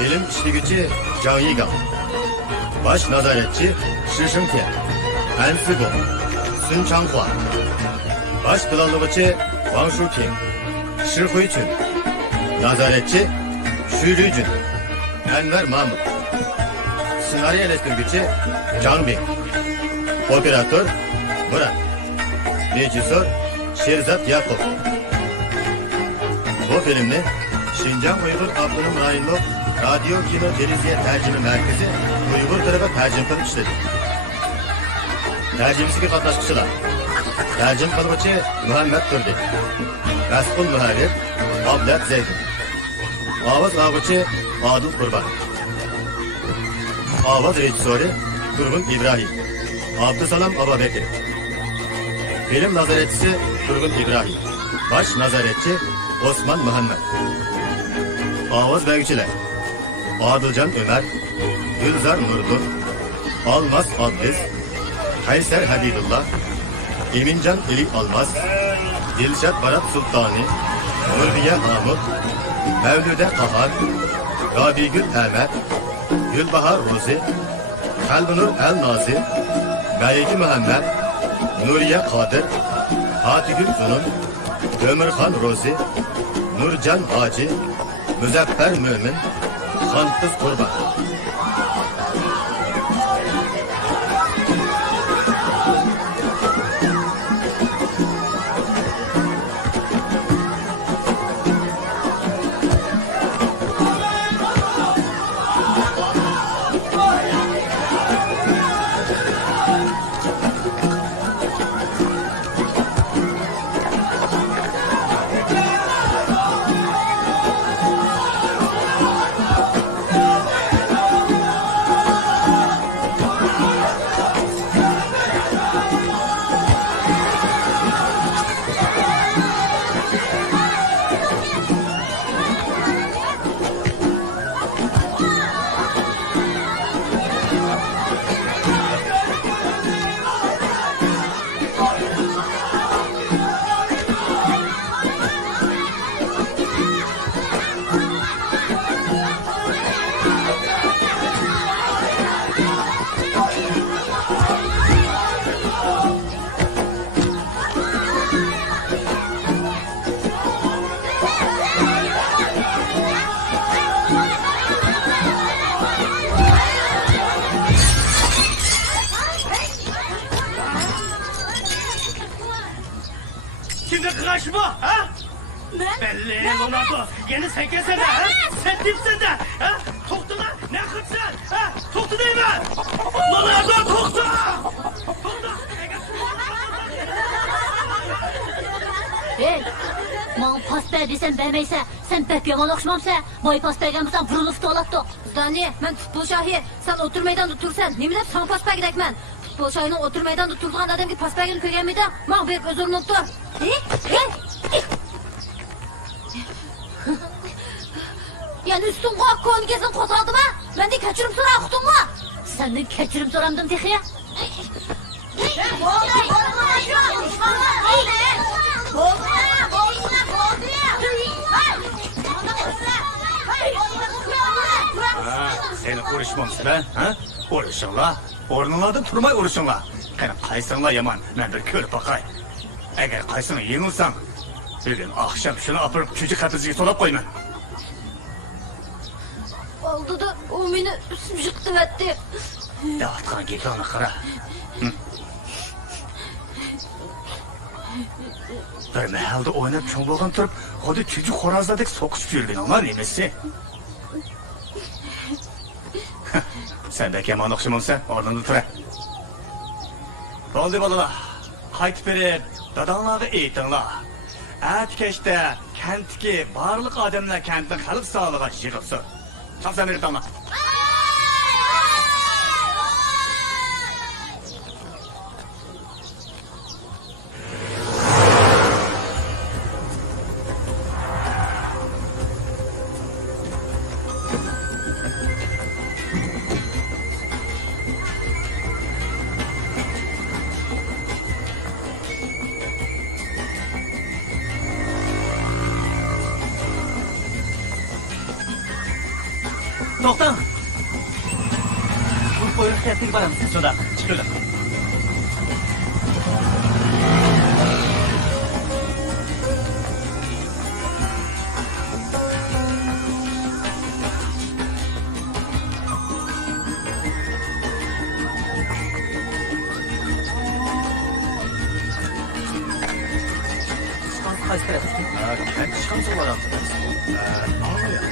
Film işligücü Zhang Yigang. Baş nazaretçi Shi Shengtian. Han Sigong. Sun Changhua. Baş planlamacı Wang Shuqing. Shi Huichun. Nazaretçi Xu Lüjun. Enver Mahmut. Senaryo eleştirgücü Zhang Bing. Operatör Murat. Rejisör Sherzat Yakov. Bu filmni Şinjan Uyghur Abdunum rayonluq Radyo Kino Televiziya Tercüme Merkezi Uyghur tiliga tercüme qilib ishladi. Tercümesiga qatnashuvchilar: tercüme qiluvchi Muhammad Turdi, Rasul Muharrir Abdat Zaydin, ovoz oluvchi Odil Qurbon, ovoz rejissyori Turg'un İbrahim, Abdusalom Abobekir. Film nazoratchisi Turg'un İbrahim, baş nazoratchi Osman Muhammad. Ovoz beruvchilar: Odiljon Umar, Gulzar Nurdin, Almas Adliz, Qaysar Habibullah, Eminjon Eli Almas, Dilshod Barat Sultoni, Nurbiya Hamid, Mavluda Qahar, Robigul Ahmad, Gulbahor Ro'zi, Qalbinur Al-Nozi, Maliki Muhammad, Nuriya Qodir, Hatigul Zunun, Ömürxon Ro'zi, Nurjon Hoji, Muzaffar Mo'min, Xonqiz Qurbon. Boy pas berganmisan burilib to'labdi. Dani, men futbol shohi, sen o'tir maydonda tursan, nima deb pas berganman? Futbol shohini o'tir maydonda turgan odamga pas berganini ko'rganmidi? Mag'bek o'zirinibdi. Yani üstünga ko'ngizim qo'zg'aldimi? Menda kechirim so'ra uqdingmi? Sendan kechirim so'ramdim dexiya. Seni uğraşmamışsın ha? Uğraşınla, ornunlardan turmay uğraşınla. Qani qaysınla yaman, men bir ko'rib bakay. Eğer qaysını yengilsan, bugün akşam şunu apırıp çocuk hapisiga solab qo'yman. Oldu da o meni sujuktu etti. Davatgan geplarni qara. Bir mahalda o'ynab cho'ng bo'lgan turib, xuddi chujuk xo'rozlardek so'qishib yurgan ama nemesi? Sen de keman o'qishimsa, o'rningda tur. Bo'ldi bolalar. Qaytib berib, dadanglarga aytinglar. Atkashda kentdagi barliq odamlar kentni xalq sog'lig'iga yig'ilsin. Chaqsa berib tamam. To'xtang. Bu qo'yruq kentiga boramiz. So'da, chiqinglar. Qaysi tarafga? Kent chiqamsa boramiz. Ağlıyor.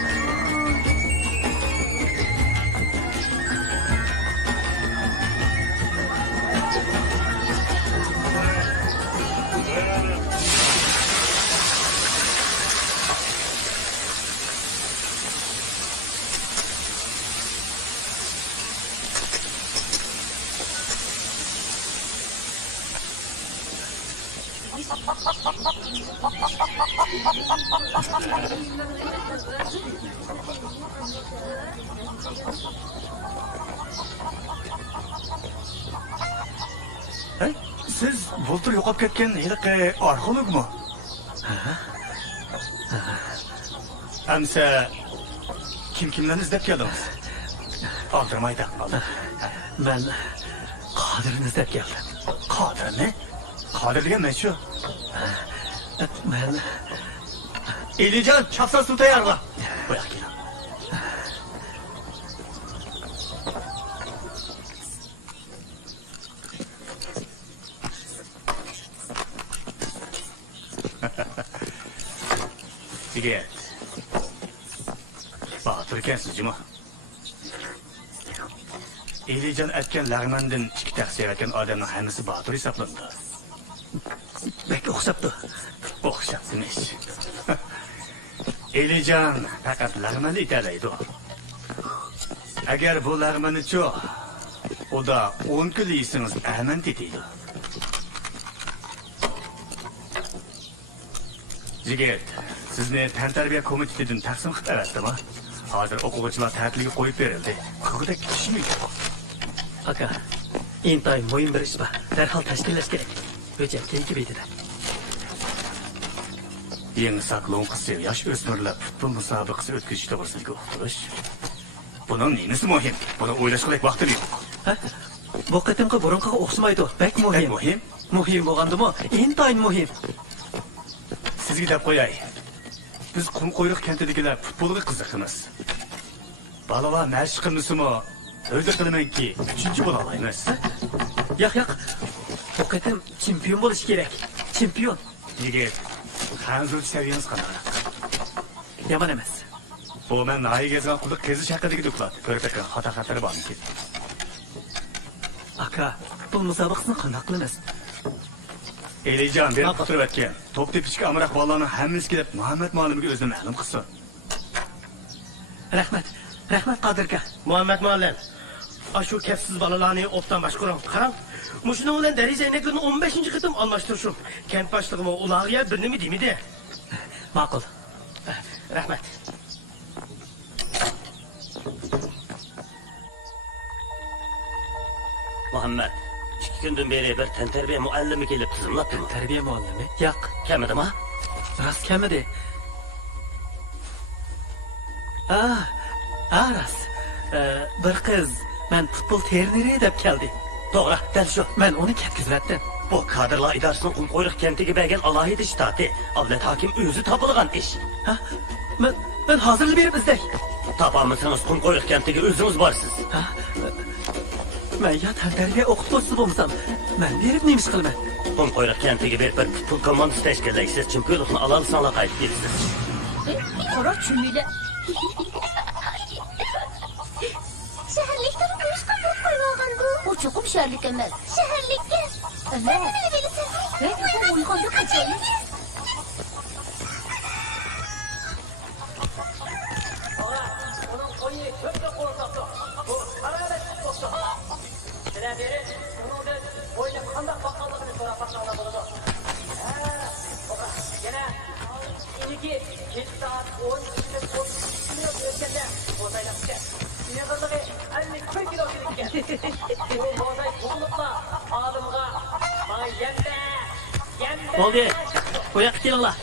Siz bultur yo'qolib ketgan hiliqi arxeologmi? Amsa kimlarni izlab keldingiz? Aldırmayda. Men Qodirni izlab keldim. Qodirni? Qodir degan men shu. Men Elijon, chapsa suv tayyorla. Bu yoqqa kel. Yigit. Batur ekansiz, juma. Elijon aytgan lag'mandan ikki taqsir etgan odamning hammasi batur hisoblandi. bek o'xshabdi. O'xshabsiniz. Elijon faqat lag'manni italaydi. Agar bu lag'manni cho, o da 10 kun yeysangiz aman tetiydi. Yigit, sizni tantarbiya komitetidan taqsim qilib beradimi? Hozir o'quvchilar ta'tilga qo'yib berildi. Qirg'ida ketishmaydi. Aka, intayin muhim bir ish bor. Darhol tashkillash kerak. O'cha keyki betida. Yangi saqlon qizcha yosh o'smirlar futbol musobaqasi o'tkazish to'g'risida o'qitish. Buning nesi muhim? Buni o'ylashga vaqt yo'q. Bu qatimqi burunqiga o'xshamaydi. Bek muhim. Muhim? Muhim bo'lgandimi? Intayin muhim. Sizga deb qo'yay. Biz Qumqo'yruq kentidagilar futbolga qiziqamiz. Balalar mashq qilmasimi? O'zi qilamanki, 3-chi bo'la olamiz. Yo'q. Bu qatim chempion bo'lish kerak. Chempion. Yigit, hanzur seviyangiz qanaqa? Yomon emas. Bu men naygezgan quduq kezish haqidagi doklad. Ko'rpakan xato-xatari bormi? Aka, bu musobaqani qanday qilamiz? Elijon berib turib aytgan. Top tepishga amroq bolalarning hammasi kelib Muhammad muallimga o'zini ma'lum qilsin. Rahmat Qodirga. Muhammad muallim. Ashu kefsiz balalarni obdan boshqaram. Qarang. Mushuni bilan dariza eynaklarni 15-qitim almashtirishim. Kent boshlig'imi ularga birnimi demidi? Ma'qul. Rahmat. Muhammad, 2 kundan beri bir tantarbiya muallimi kelib tizimlabdimi? Tarbiya muallimi? Yo'q. Kamidimi? Rost kamidi. Rost. Bir qiz men futbol treneri deb keldi. To'g'ri, dal shu. Men uni ketkizdim. Bu kadrlar idorasining Qumqo'yruq kentiga bergan alohida shtati avlat hokim o'zi topilgan ish. Men hozir berib izday. Topolmasangiz Qumqo'yruq kentiga o'zingiz borsiz. Men ya tarbiya o'qituvchisi bo'lsam, men berib nima ish qilaman? Qumqo'yruq kentiga berib bir futbol komandasi tashkillaysiz, chempionlikni ololsanlar qaytib kelasiz. Qora chunida. Shaharlikda bu ko'rishqa bo'lib qo'ygan bu. O cho'qim shaharlik emas. Shaharlikka. Nima bilasan? Bu uyg'onda qachon? Oldu. Bu yoqqa kelinglar.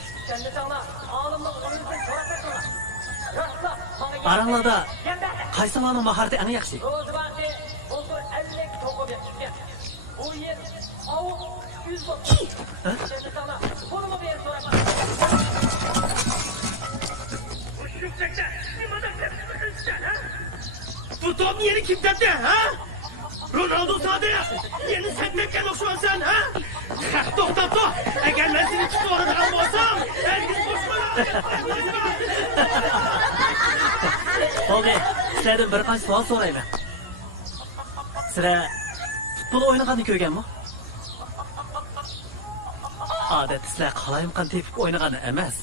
Aranglarda Qaysilarning mahorati eng yaxshi? Ro'zvaqti o'tir 50 to'g'ri berishgan. Bu yer sovuq 100 bo'ldi. Qo'limi berib so'raman. Shunchakda nimada qilishgan, ha? Bu top yeni kim tepdi, ha? Ronaldo Sadira, yeni sen tepgan o'xshamaysan, ha? To'xtab tur. Agar men seni tutib oladigan bo'lsam, herkes boshqalar. Bo'ldi, sizlardan bir qancha savol so'rayman. Sizlar futbol o'ynaganni ko'rganmi? Odatda sizlar qalayimqan tepib o'ynaganni emas.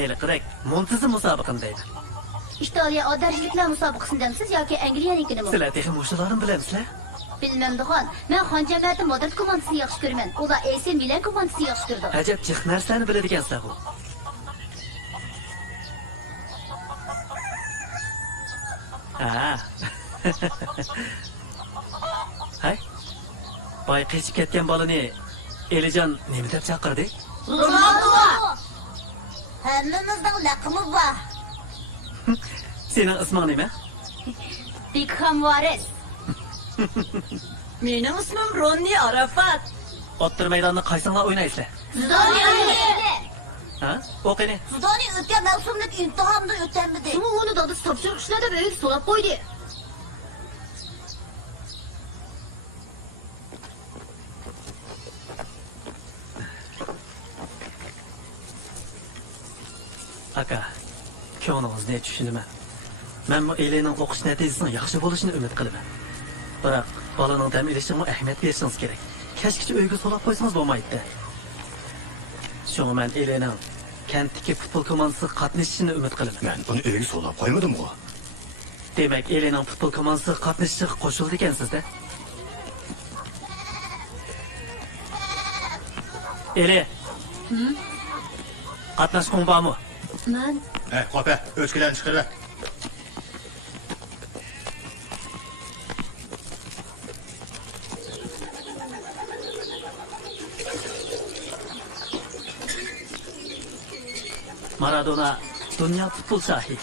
Eliqirek, muntazam musobaqani deydi. İtaliya odarchiliklar musobaqasidamisiz yoki Angliyanikini? Sizlar texnik o'shalarni bilamsizlar? Bilmamdigan. Men Xonjamiyat Madrid komandasini yaxshi ko'raman. Ular AC Milan komandasini yaxshi ko'rdi. Ajab jiq narsalarni biladigansizlar bu. Hay. Boy qechib ketgan bolani Elijon nima deb chaqirdi? Ronaldo! Hammamizning laqabi bor. Sening isming nima? Beckham Vares. Mening ismim Ronni Arafat. O'ttir maydonda qaysinglar o'ynaysizlar? Zidane. Ha? O'qini. Zidane o'tgan mavsumlik imtihonda o'tganmidi. Shuni uni dadasi topshiriq ishlarda berib so'rab qo'ydi. Aka, ko'nglingizni tushunaman. Men bu Elining o'qish natijasining yaxshi bo'lishini umid qilaman. Biroq bolaning dam olishiga ahamiyat berishingiz kerak. Kechgacha uyga solib qo'ysangiz bo'lmaydi. Shunga men Elining kentdagi futbol komandasida qatnashishini umid qilaman. Men uni uyga solib qo'ymadim-ku. Demak, Elining futbol komandasida qatnashishiga qo'shildi ekansizda? Eli. Qatnashqing bormi? Men Qopa, o'chkilarni chiqarib. Maradona dünya futbol shohi.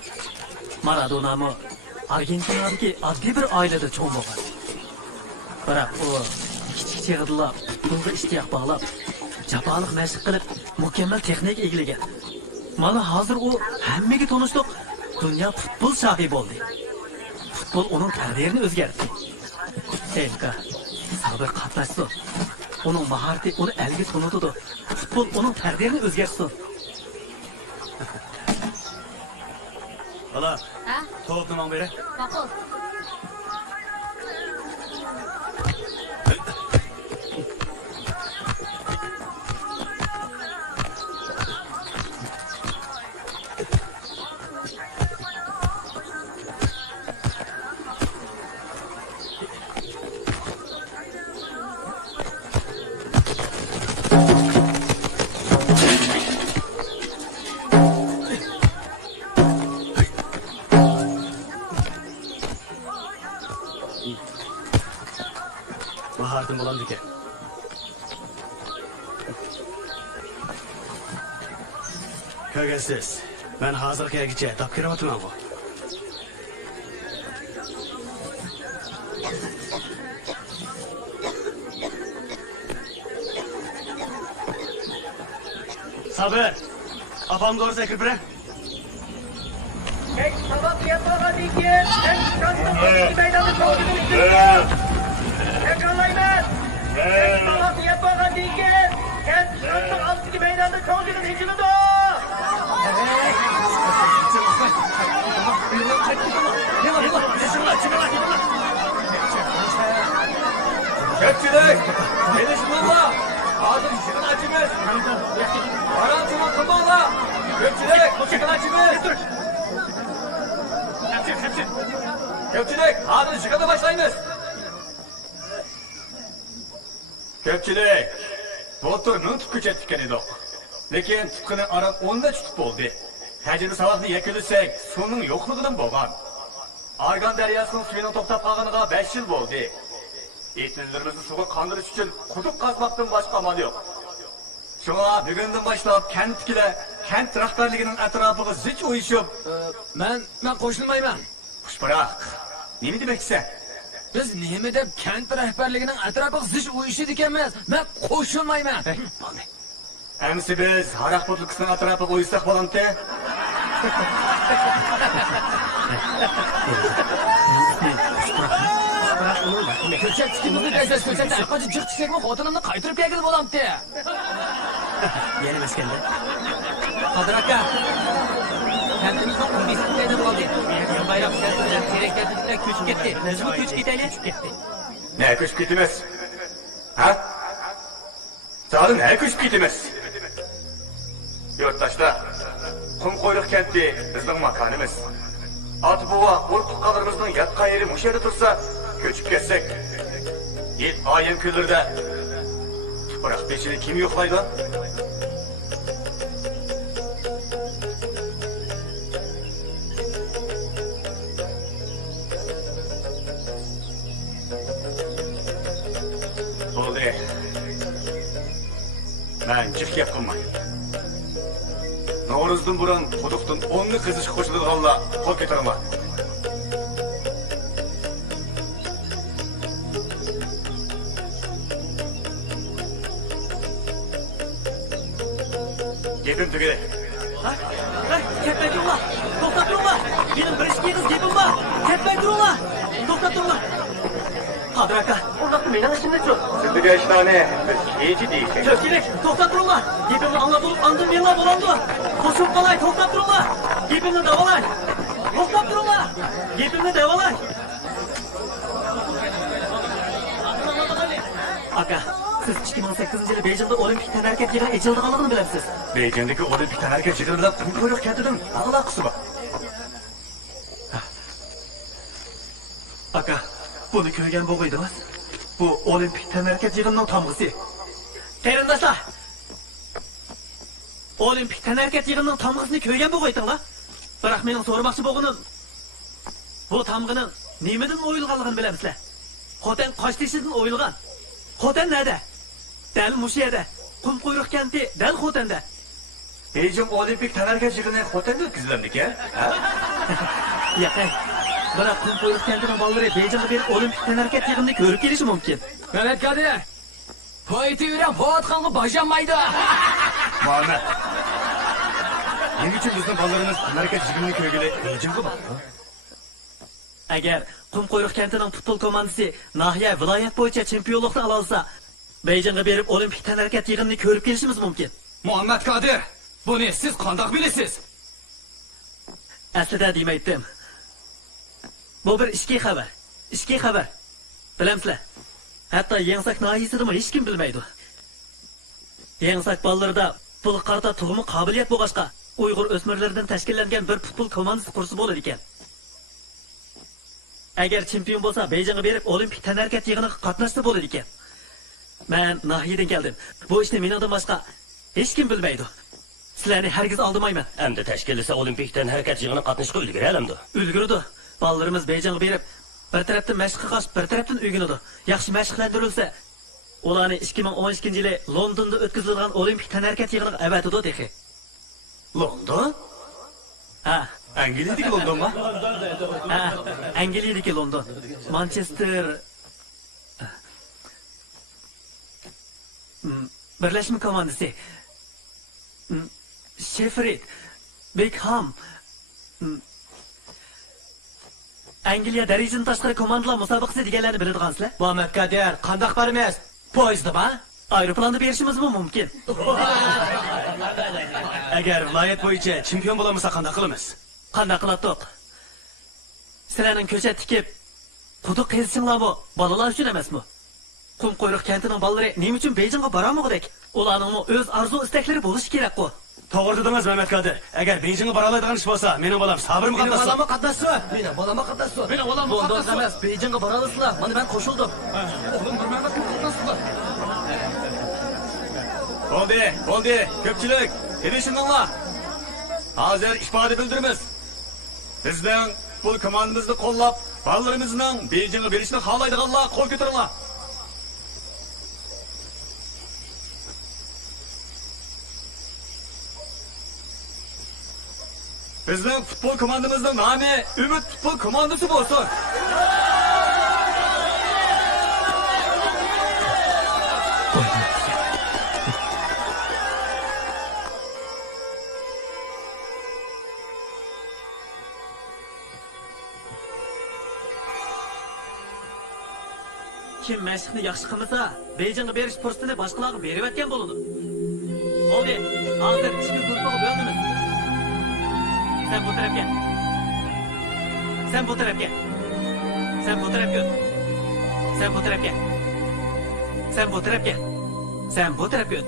Maradona'mı Argentinadagi oddiy bir oilada cho'ng bo'lgan. Biroq u kichik chig'idlar futbolga ishtiyoq bog'lab, jafoliq mashq qilib, mukammal texnika egallagan. Mana hozir u hammaga tanishliq dünya futbol shohi bo'ldi. Futbol uning taqdirini o'zgartirdi. Senka sabr qatnashsin. Uning mahorati uni elga tanitdi. Futbol uning taqdirini o'zgartirdi. Hala, to'pni men beri. Ma'qul. Mahoratim bo'lamdi ekan. Ko'rgansiz, men hozirgacha top kiryapman bu. Sabır. Apam doğrusu kırpıra. Tek sabah yapmadan diye en şanslı meydanı kaldırmıştır. Tekrarlayın. Tek sabah yapmadan diye en şanslı altıki meydanda kaldırın hücumu. Köpçülük! Gelişimle! Ağzım şıkın açımız! Arancımın kurbanla! Köpçülük! Şıkın açımız! Köpçülük! Ağzın şıkını başlayınız! Köpçülük! Botur nutuk küçettikken edik. Lekin tutkını aran 10'da tutup oldu. Tecrübe savakını yekilsek sunun yokluğundan boğan. Argan deryasının suyunun toktap kalganıga 5 yıl oldu. Etnizlerimizni suga kandırış için kutup kazmaktan başka amal yok. Şuna bugünden başlap kentkiler, kent rahberliğinin etrafıga zich uyuşup... Ben koşulmayman. Biroq, nima demaksan? Biz nima deb kent rahbarligining atrofiga zish o'yishid ekanmiz. Men qo'shilmayman. Bo'ldi. Hamsi biz haraq botlukisining atrofiga o'ysak bo'lamdi. Ko'chatchikimni daysiz ko'chatda qancha jiq chiqsakmi xotinimni qaytirib kelgil bo'lamdi. Yana maskanda. Qodir aka. Kendimizden umbisliklerine bulundu. Bayrak sertlerden terek tertipten köçüp gitti. Bizim köçüp gideyle gitti. Ne köçüp gitmez? Ha? Sağda ne köçüp gitmez? Yurttaşlar, Qumquyruk kenti bizning makonimiz. Atbuva urtuqqalarimizning yatqan yeri mush yerda tursa, köçüp ketsak, yil oyim kunlarda tuproq bechida kim yo'qlaydi? Bo'ldi. Men jiq gap qilmayman. Novruzdan burun quduqdan 10 ni qizish qo'shilganlar qo'l ko'taringlar. Gapim tugadi. Ha? Ketmay turinglar. To'xtab turinglar. Mening bir ishga qiz gapim bor. Ketmay turinglar. To'xtab turinglar. Qodir aka, unda mening ishimni tur. Sizga ishlarni biz kechi deylik. Ko'pchilik, to'xtab turinglar. Gapimni anlatib, andin menlar bo'ladi. Qo'shib qolay, to'xtab turinglar. Gapimni davolay. To'xtab turinglar. Gapimni davolay. Aka, siz 2008-yili Beijingda Olimpik tanarkat yig'ini echildiganligini bilasiz. Beijingdagi Olimpik tanarkat yig'ini bilan Qumquyruk kentidan aloqasi bor. Aka, buni ko'rgan bo'g'aydingiz. Bu Olimpik tanarkat yig'inining tamg'isi. Qarindoshlar, Olimpik tanarkat yig'inining tamg'isini ko'rgan bo'g'aydinglar. Biroq mening so'ramoqchi bo'lganim, bu tamg'ining nimadan o'yilganligini bilamsizlar? Xotin qochtishidan o'yilgan. Xotin nerede? Dal mush yerda. Qumquyruk kenti dal Xotinda. Beijing Olimpik tanarkat yig'ini Xotinda o'tkaziladi-ku. Yaqin. Biroq Qumquyruk kentining bolalari Beijingga bir Olimpik tanarkat yig'inini ko'rib kelishi mumkin. Mehmet Kadir. Poyti yuran Poatxonga bojanmaydi. Muhammad. Nima uchun bizning bolalarimiz tanarkat yig'inini ko'rgili Beijingga bordi? Agar Qumquyruk kentining futbol komandasi nahiya viloyat bo'yicha chempionlikni ola olsa, Beijingga berib Olimpik tanarkat yig'inini ko'rib kelishimiz mumkin. Muhammad Kadir, buni siz qanday bilasiz? Aslida demaydim. Bu bir ishki xabar. Ishki xabar. Bilamsizlar? Hatto Yangsak nahiyasida hech kim bilmaydi. Yangsak bolalarida pul qarta tug'mi qobiliyat bo'lg'achqa, Uyg'ur o'smirlaridan tashkillangan bir futbol komandasi qursi bo'lar ekan. Agar chempion bo'lsa, Beijingga berib Olimpik tanarkat yig'iniga qatnashsa bo'lar ekan. Men nahiyadan keldim. Bu ishni mendan boshqa hech kim bilmaydi. Sizlarni hargiz oldimayman. Endi tashkillasa Olimpik tanarkat yig'iniga qatnashga ulguradi. Ulguradi. Bolalarimiz Beijingga berib, bir tarafdan mashqqa qo'shib, bir tarafdan o'rganadi. Yaxshi mashqlantirilsa, ularni 2012-yili Londonda o'tkazilgan Olimpik tanarkat yig'iniga avatadi dedi. London? Ha, Angliyadagi Londonmi? Ha, Angliyadagi London. Manchester birlashma komandasi. Sheffield, Beckham. Angliya darajadan tashqari komandalar musobaqasi deganlarni biladigansizlar? Muhammad Kadir, qandaq boramiz? Poyezdmi? Aeroplanda berishimiz mumkin. Agar viloyat bo'yicha chempion bo'lamiz, qanday qilamiz? Qanday qiladiq? Sizlarning ko'cha tikib, quduq qazishinglarmi? Bolalar uchun emasmi? Qumquyruk kentining bolalari nima uchun Beijingga borolmaydek? Ularning o'z arzu istaklari bo'lishi kerak-ku. To'g'ri dedingiz, Mehmet Kadir. Agar Beijingga bora oladigan ish bo'lsa, mening bolam sabr muqaddas. Mening bolam qatnashsin. Mening bolam qatnashsin. Mening bolam Londonda emas, Beijingga bora olasizlar. Mana men qo'shildim. O'g'lim bir Mehmet qatnashsinlar. Bo'ldi. Ko'pchilik, kelishinglar. Hozir ifoda bildiramiz. Bizning futbol komandamizni qo'llab, bolalarimizning Beijingga berishni xohlaydiganlar qo'l ko'taringlar. Bizning futbol komandamizning nomi Umid futbol komandasi bo'lsin. Kim mashqni yaxshi qilmasa, Beijingga berish fursatini boshqalarga berib o'tgan bo'ladi. Bo'ldi, hozir ikki guruhga bo'ldimiz. Sen bu tarafga. Sen bu tarafga. Sen bu tarafga. Sen bu tarafga. Sen bu tarafga. Sen bu tarafga.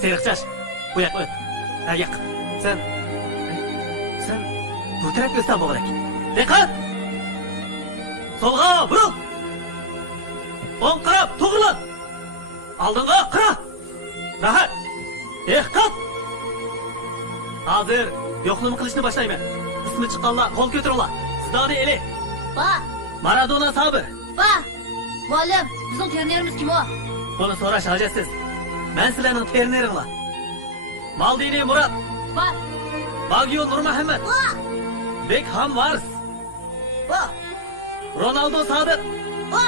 Seriqchash, bu yoqqa o't. Ha yoq. Sen bu tarafga o'tsan bo'g'rak. Diqqat! Solga buril. On qarab, to'g'rilan. Oldinga qara. Rahat. Diqqat. Hozir yo'qlama qilishni boshlayman. Ismi chiqqanlar qo'l ko'taringlar. Sidoni eli. Va. Maradona Sabir. Va. Muallim, bizning trenerimiz kim o? Buni so'rash hojatsiz. Men sizlarning treneringlar. Maldini Murat. Va. Bagyo Nurmuhammad. Va. Beckham Vars. Va. Ronaldo Sadiq. Va.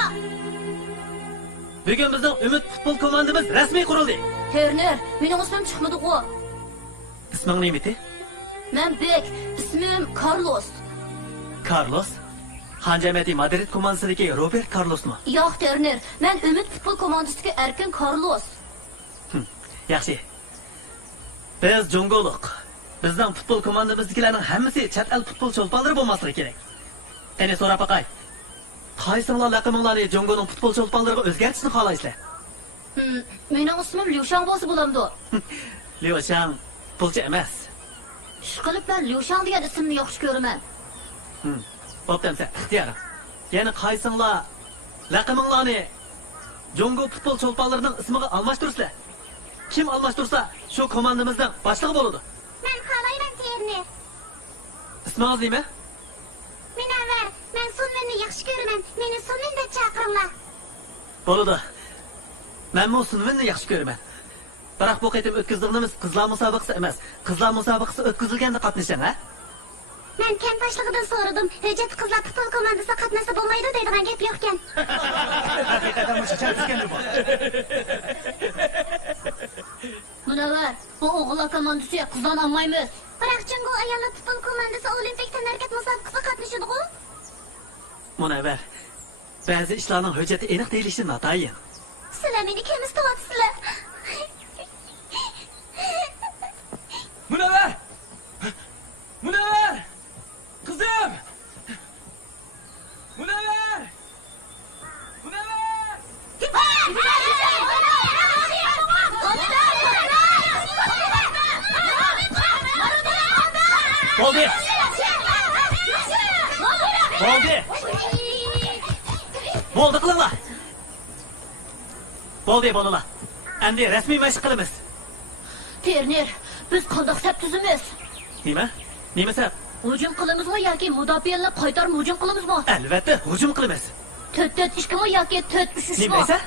Bugun bizning Umid futbol komandamiz rasmiy qurildi. Trener, mening ismim chiqmadi-ku. Isming nima edi? Men Bek, ismim Carlos. Carlos? Hanjamati Madrid komandasidagi Robert Carlosmi? Yo'q, trener, men Umid futbol komandasidagi Erkin Carlos. Yaxshi. Biz Jongoliq. Bizning futbol komandamizdagilarning hammasi chet el futbol cho'lponlari bo'lmasligi kerak. Qani so'rab boqay. Qaysinglar laqabinglarni Jongoning futbol cho'lponlariga o'zgartirishni xohlaysizlar? Mening ismim Liushang bo'lsa bo'lamdi. Liushang pulchi emas. Ishqilib men Liushang degan ismni yaxshi ko'raman. Bo'pti, ixtiyorim. Yana qaysinglar laqabinglarni Jongo futbol cho'lponlarining ismiga almashtirsizlar? Kim almashtirsa, shu komandamizdan boshlig'i bo'ladi. Men xohlayman trener. Ismingiz nima? Munavvar, men Sunminni yaxshi ko'raman. Meni Sunmin deb chaqiringlar. Bo'ladi. Men Sunminni yaxshi ko'raman. Biroq bu qaytim o'tkazganimiz qizlar musobaqasi emas. Qizlar musobaqasi o'tkazilganda qatnashing, ha? Men kam boshlig'idan so'radim. Hujjat qizlar futbol komandasida qatnashsa bo'lmaydi deydigan gap yo'q ekan. Haqiqatan o'sha chaqirganda bor. Munavvar, bu o'g'illar komandasi qizdan olmaymiz. Biroq Jongo ayollar futbol komandasi olimpik tanarakat musobaqasida qatnashadi-ku. Munavvar, ba'zi ishlarning hujjati aniq deyilishi notayin. Sizlar meni kim istayotsizlar? Munavvar! Munavvar! Qizim! Munavvar! Munavvar! Bo'ldi. Bo'ldi. Bo'ldi qilinglar. Bo'ldi bolalar. Endi rasmiy mashq qilamiz. Trener, biz qandoq sap tuzimiz? Nima? Nima sap? Hujum qilamizmi yoki mudofaani qaytarib hujum qilamizmi? Albatta, hujum qilamiz. 4-4-2mi yoki 4-3-3mi? Nima esa?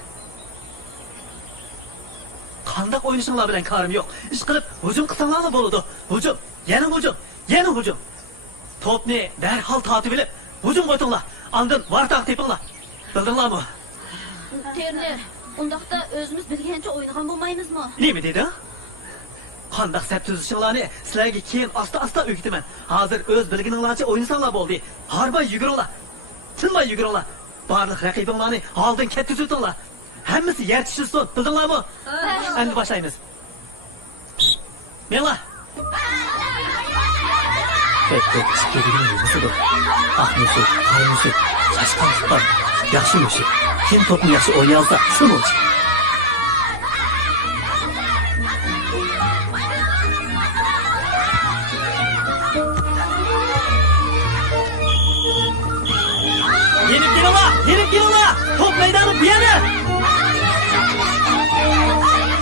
Qandoq o'ynashinglar bilan karim yo'q. Ish qilib hujum qilsanglar bo'ladi. Hujum, yana hujum, yana hujum. To'pni darhol tortib olib, hujum qo'ytinglar. Ondan vartaq tepinglar. Bildinglarmi? Trener, undaqda o'zimiz bilgancha o'ynagan bo'lmaymizmi? Nima dedi? Qandoq sap tuzishinglarni sizlarga keyin asta-asta o'rgataman. Hozir o'z bilgininglarcha o'ynasanglar bo'ldi. Harba yuguringlar. Tinmay yuguringlar. Barliq raqibinglarni oldin ketizinglar. Hammasi yer tushsin, bildinglarmi? Endi boshlaymiz. Menlar. Tek chiqadigan nima? Ahmusi, qaymusi, chashqan, yaxshi mushi. Kim to'pni yaxshi o'ynay olsa, shu bo'ladi. Yenip gelin! Top meydanı bu yana!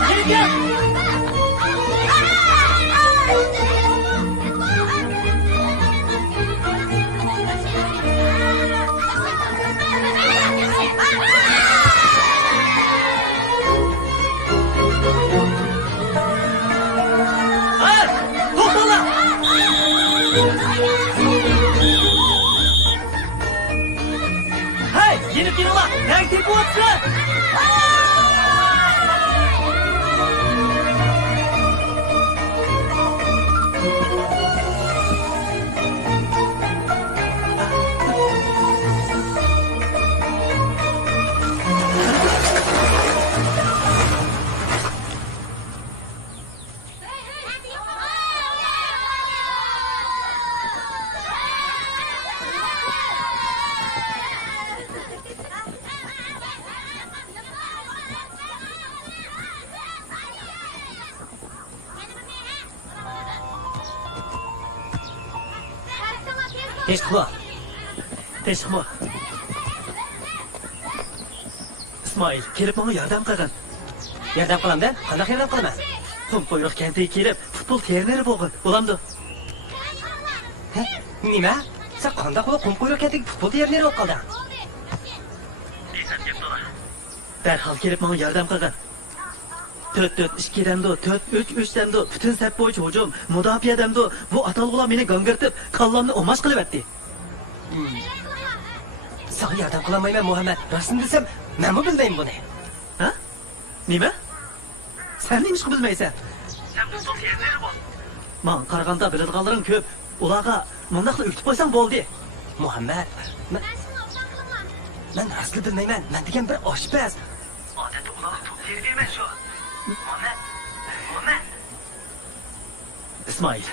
Yenip gel! kelinglar. Nang tepib o'tsin. Teşkimo. İsmail, kelib bana yordam qilgin. Yordam qilamdan? Qanday yordam qilaman? Qumqo'yroq kentiga kelib, futbol terneri bo'lgin. Bo'lamdi? Nima? Sen qanday qilib Qumqo'yroq kentiga futbol terneri bo'lib qolding? Darhol kelib bana yordam qilgin. 4-4-2 demdi, 4-3-3 demdi, bütün sep bo'yicha hujum, mudofaa demdi. Bu atalg'ular meni gangirtib, kallamni o'mash qilib etdi. Sana yordam qilamayman Muhammad. Rostini desam, men bu bilmayman buni. Ha? Nima? Sen nima ish bilmaysan? Sen futbol terneri bo'l. Men qaraganda biladiganlaring ko'p. Ularga mundaqla o'tib qo'ysang bo'ldi. Muhammad, men asli bilmayman. Men degan bir oshpaz. Odatda ular top terbiyemen shu. Muhammad. İsmail.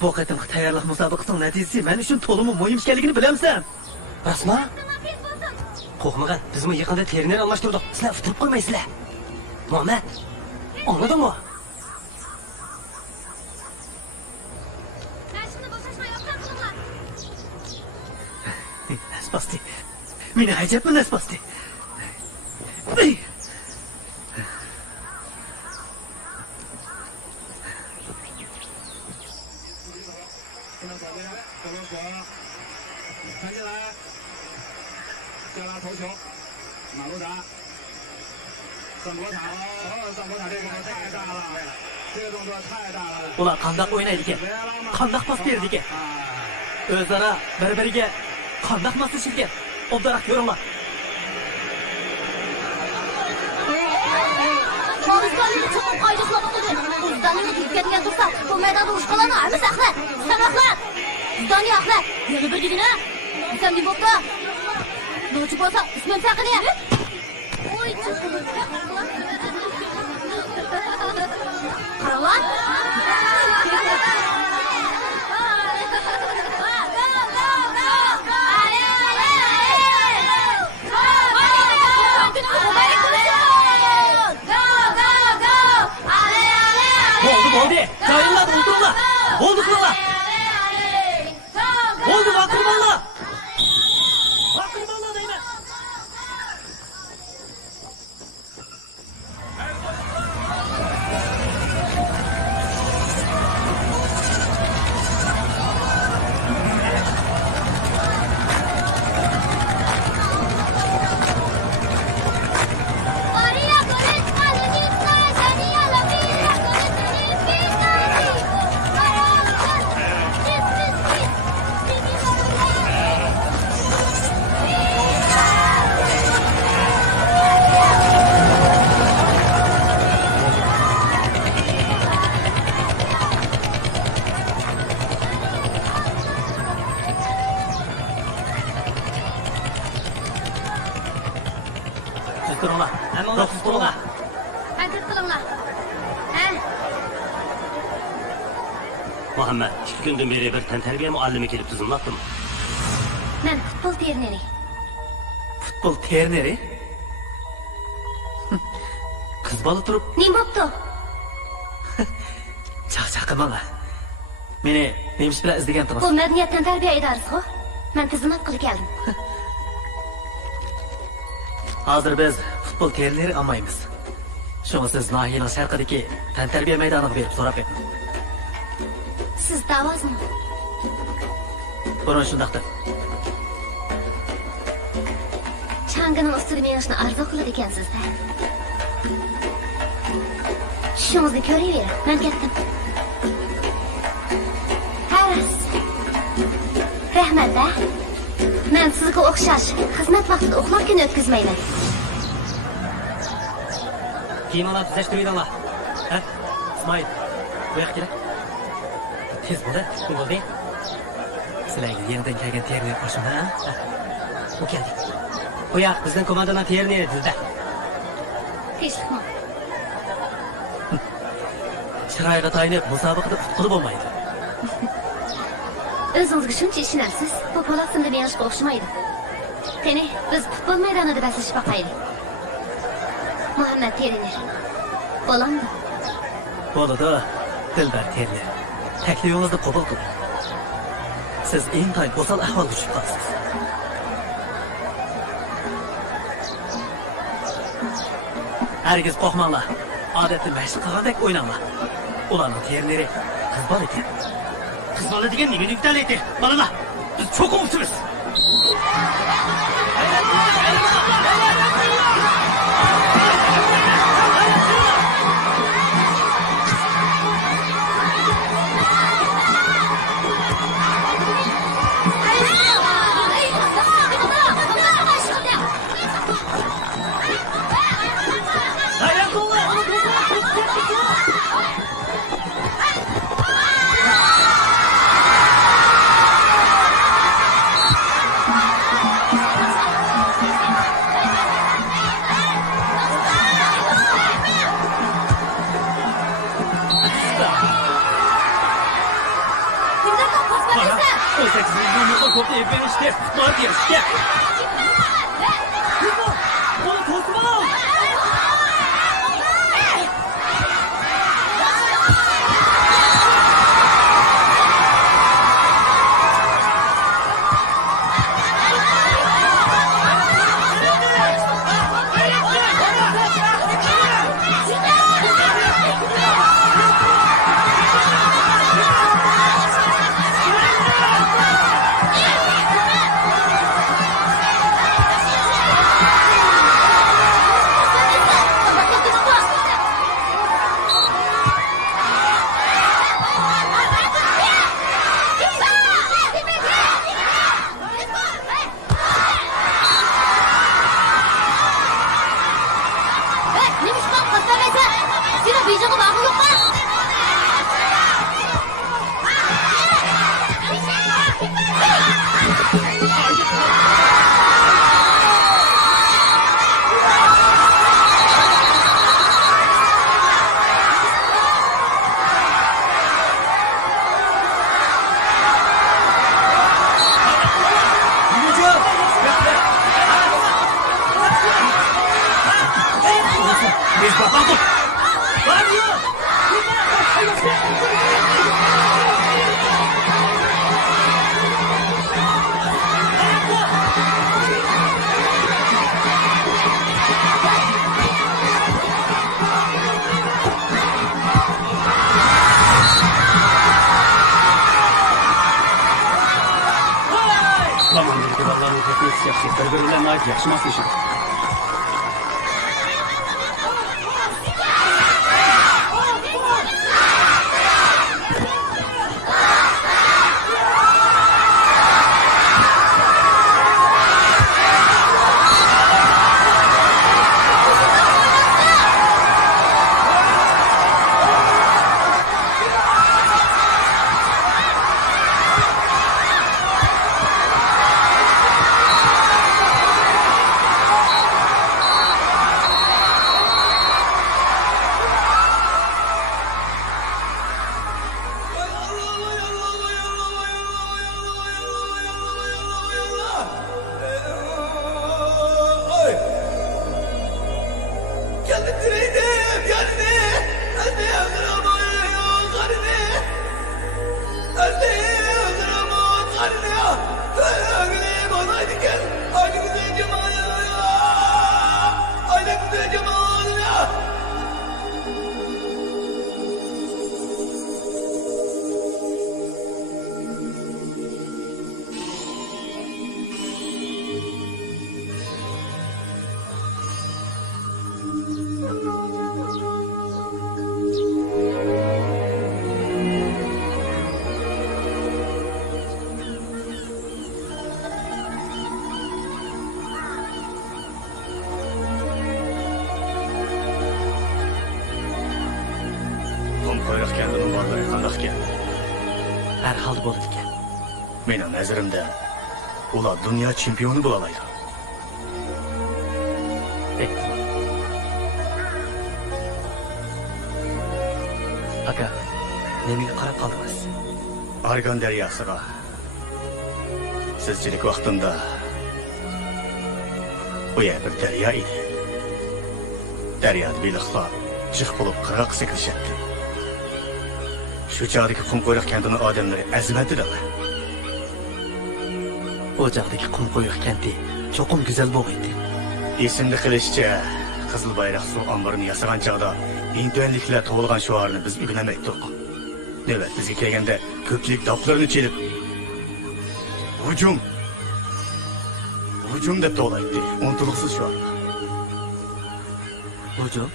Bu qatimki tayyorlik musobaqasining natijasi men uchun to'liq muhim ekanligini bilamsan. Rasma? Qo'rqmagan, biz bu yaqinda terner almashtirdik. Sizlar futurib qo'ymaysizlar. Muhammad, anladingmi? Nasbasti. Meni ajabmi Nasbasti? Ular qandaq o'ynaydi ekan? Qandaq pas berdi ekan? O'zaro bir-biriga qandaq moslashib ekan? Obdaroq ko'ringlar. Çoğuzlarını çıkıp ayrıkla bakıdır. Uzdanını tepkediğe dursa, bu meydanda uşkalarını armış aklar. Sen aklar. Uzdanı aklar. Yeni bir gidin ha. Sen bir bokta. Doğuçuk olsa, ismim sakın ya. Oy çıkılır. Karalan. Oldu. Kayınlar, oldurlar. Oldu kıllar. Oldu akırmanlar. Akırmanlar değil mi? Muhammed, 2 günden beri bir tantarbiye muallimi kelip tuzumlattım. Ben futbol terneri. Futbol terneri? Kız balı turup... Ne yaptı? Çaqmanglar. Meni nemish bilan izlagan turibsiz? Bu madaniyat tantarbiya idorasi-ku. Men xizmat qilib keldim. Hozir biz futbol terneri olmaymiz. Shunga siz nahiyaning sharqidagi tantarbiya maydoniga berib so'rab keting. Siz davozmi? Burun shundaqdir. Changining ustiga menishni arzu qilar ekansizda. Tushingizni ko'ravering. Men ketdim. Haras. Rahmat-da. Men sizga o'xshash xizmat vaqtida uxlab o'tkazmayman. Kiyimlar tuzashtiringlar. Ha? İsmail, bu yoqqa kerak. Tez bo'ldi, bo'ldi. Sizlarga yangidan kelgan terner qo'shimda, ha? U keldi. Bu yoq bizning komandaning terneri bizda. Tinchlikmi? Chiroyga taynib musobaqada qutqarib bo'lmaydi. O'zingizga shuncha ishonasiz, bu polatsimda menga o'xshamaydi. Qani, biz futbol maydonida baslashib boqaylik. Muhammad Teriner. Bo'lamdi. Bo'ladi, Dilbar Terner. Taklifingizni qabul qiling. Siz intayin o'sal ahvolga tushib qolasiz. Herkes qo'rqmanglar. Odatda mashq qilgandek o'ynanglar. Ularning terneri qiz bola ekan. Qiz bola degan nega yuktalaydi? Bolalar, biz çok umutimiz. kaldı bo'ladi ekan. Mening nazarimda ular dunyo chempioni bo'la oladi. Aka, nimaga qarab qoldingiz? Argan daryosiga sizchilik vaqtimda bu yer bir daryo edi. Daryoda beliqlar chiq bo'lib qirg'oq sekilishyapti. Shu chog'dagi qumqo'yroq kentini odamlari azmatdilar. O'choqdagi qumqo'yroq kenti cho'qim go'zal bo'lg'aydi. Esimda qilishicha Qizil bayroq suv omborini yasagan chog'da intuanliklar tug'ilgan shuarni biz o'rganmaydik. Navbat bizga kelganda ko'pchilik doqlarni chelib hujum deb to'g'laydi. Untuluqsiz shuar. Hujum.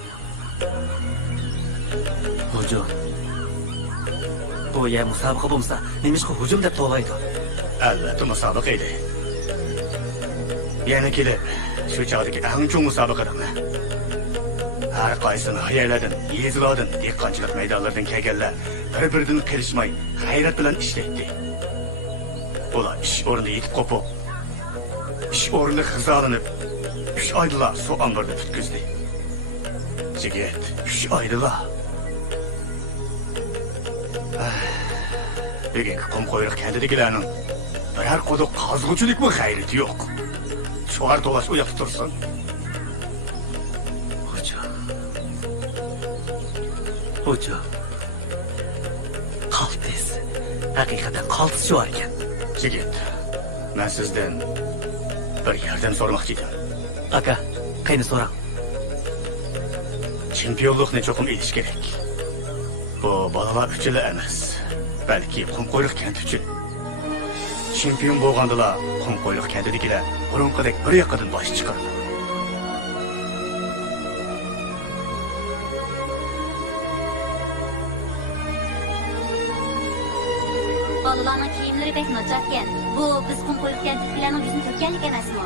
Bu yer musobaqa bo'lsa, nima hujum deb to'g'laydi? Albatta musobaqa edi. Yana kelib, shu chog'dagi eng chong musobaqadan. Har qaysini hayalladin, yezilodin, dehqonchilik maydonlaridan kelganlar bir-biridan qilishmay, g'ayrat bilan ishlaydi. Ular ish o'rnida yetib qopib, ish o'rnida hizolanib, 3 oydilar suv omborida tutkizdi. Jigit, 3 oydilar. Bugun qumqo'yroq kendidagilarning biror quduq qazg'uvchilikmi g'ayrati yo'q. Shuar to'lash u yoqda tursin. Hujum. Qaltis. Haqiqatan qaltis shuar ekan. Jigit, men sizdan bir yordam so'ramoqchi edim. Aka, qayni so'rang. Chempionlikni cho'qim etish kerak. Bu bolalar uchun emas, balki qumqo'yroq kent uchun. Chempion bo'lgandilar, qumqo'yroq kentidagilar burunqidek bir yoqadan bosh chiqardi. Bolalarning kiyimlari bek nochakkan. Bu biz qumqo'yroq kentidagilarning yuzini to'kkanlik emasmi?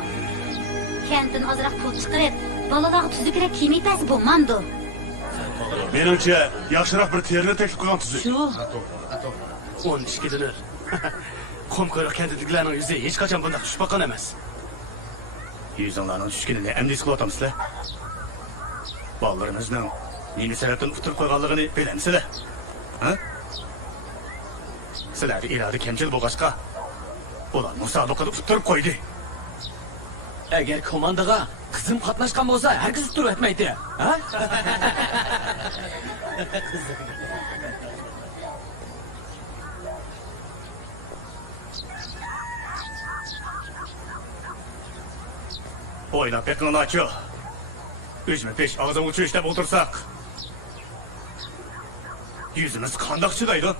Kentdan ozroq pul chiqarib, bolalarga tuzukroq kiyim yetasi bo'lmamdi. Menimcha, yaxshiroq bir terni taklif qilgan tuzuk. Shu 12 dinar. Qumqo'yroq kentidagilarning yuzi hech qachon bunday xushboqan emas. Yuzinglarning tushganini endi qilyapsizlar. Bolalarimizning nima sababdan utirib qo'yganligini bilamsizlar? Ha? Sizlar iroda kamchil bo'lg'achqa, ular musobaqada utirib qo'ydi. Agar komandaga qizim qatnashgan bo'lsa, hargiz turib o'tmaydi, ha? O'ylab beqilinachi. 3-5 og'zim uchish deb o'tirsak, yuzimiz qandoq chidaydi?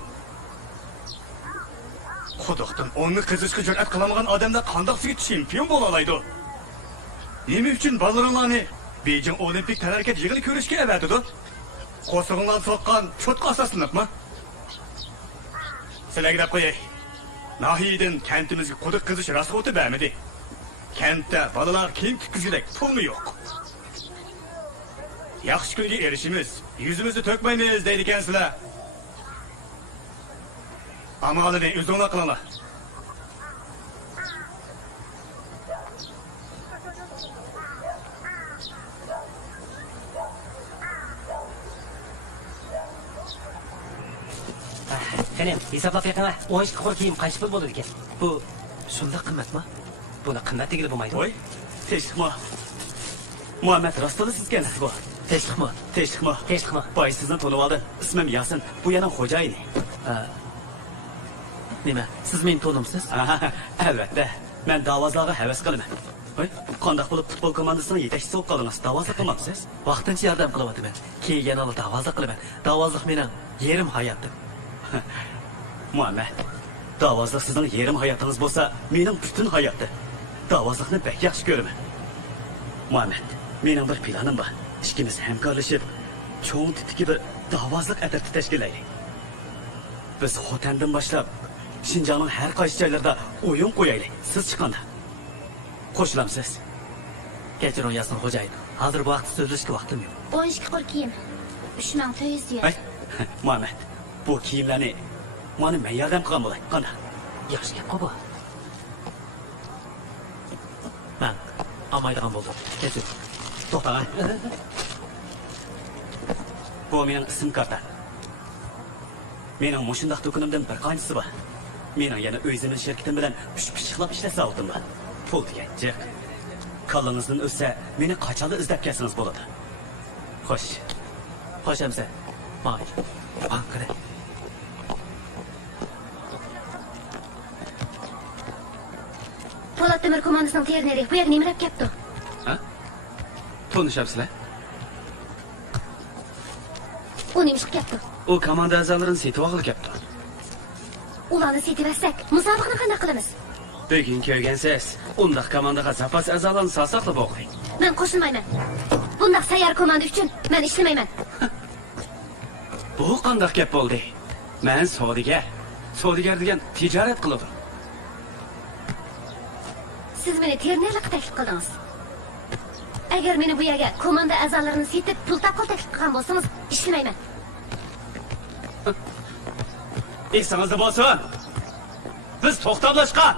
Quduqdan onni qizishga jur'at qilmagan odamlar qandoqsiga chempion bo'la oladi? Nima uchun bolalarni Beijing Olimpik taraqqiyot yig'ini ko'rishga avatidi? Qo'sig'inglar soqqan cho'tqa asoslanibmi? Sizlarga deb qo'yay. Nahiyadan kentimizga quduq qizish rasxoti bermadi. Kentda bolalar kiyim tikkizgidek pulmi yo'q. Yaxshi kunga erishimiz, yuzimizni to'kmaymiz deydi ekansizlar. Amalini o'zinglar qilinglar. Qani, hisoblab beqinglar. 12 qor kiyim qancha pul bo'ladi ekan? Bu shunday qimmatmi? Buni qimmat degili bo'lmaydi. Voy, tinchlikmi? Muhammad rostida sizgansiz bu. Tinchlikmi? Boy sizni to'lib oldi. Ismim Yasin. Bu yana xo'jayini. Nima? Siz meni to'nimsiz? Albatta. Men davozlarga havas qilaman. Voy, qanday bo'lib futbol komandasining yetakchisi bo'lib qoldingiz? Davozlik qilmabsiz? Vaqtincha yordam qilyapman. Keyin yana davozlik qilaman. Davozlik mening yerim hayotim. Muhammad, davozlik sizning yerim hayotingiz bo'lsa, mening butun hayotim. Davozlikni bek yaxshi ko'raman. Muhammad, mening bir planim bor. İkimiz hamkorlashib, cho'ng titiki bir davozlik atirti tashkillaylik. Biz Xotandan boshlab Xinjiangning har qaysi joylarida o'yin qo'yaylik. Siz chiqanda. Qo'shilamsiz. Kechiring Yasin xo'jayin. Hozir bu vaqtda so'zlashga vaqtim yo'q. 12 qor kiyim. 3400 yuan. Muhammad, bu kiyimlarni Mana men yordam qilgan bo'lay. Qana. Yaxshi gap bu. Men olmaydigan bo'ldim. Keting. To'xta. Bu mening ism karta. Mening mushundaq do'konimdan bir qanchasi bor. Mening yana o'zimiz shirkatim bilan pish-pishiqlab ishlasa oldim bor. Pul deganchiq. Kallingizdan o'tsa, meni qachonda izlab kelsangiz bo'ladi. Xo'sh. Xo'sh hamsa. Mayli. Bankada. Po'lat temir komandasining terneri bu yerga nimalab kelibdi? Ha? Tonishabsizlar? U nima ish qilyapti? U komanda a'zolarini setib olib kelibdi. Ularni setib olsak, musobaqani qanday qilamiz? Bugun kelgansiz, undaq komandaga zapas a'zolarini saqlab qo'ying. Men qo'shilmayman. Bundaq sayyor komanda uchun men ishlamayman. Bu qanday gap bo'ldi? Men savdogar degan tijorat qiladi. Siz meni ternerlik taklif qildingiz. Agar meni bu yerga komanda a'zolarini setib pul taqol taklif qilgan bo'lsangiz, ishlamayman. Esingizda bo'lsin. Biz to'xtablashgan.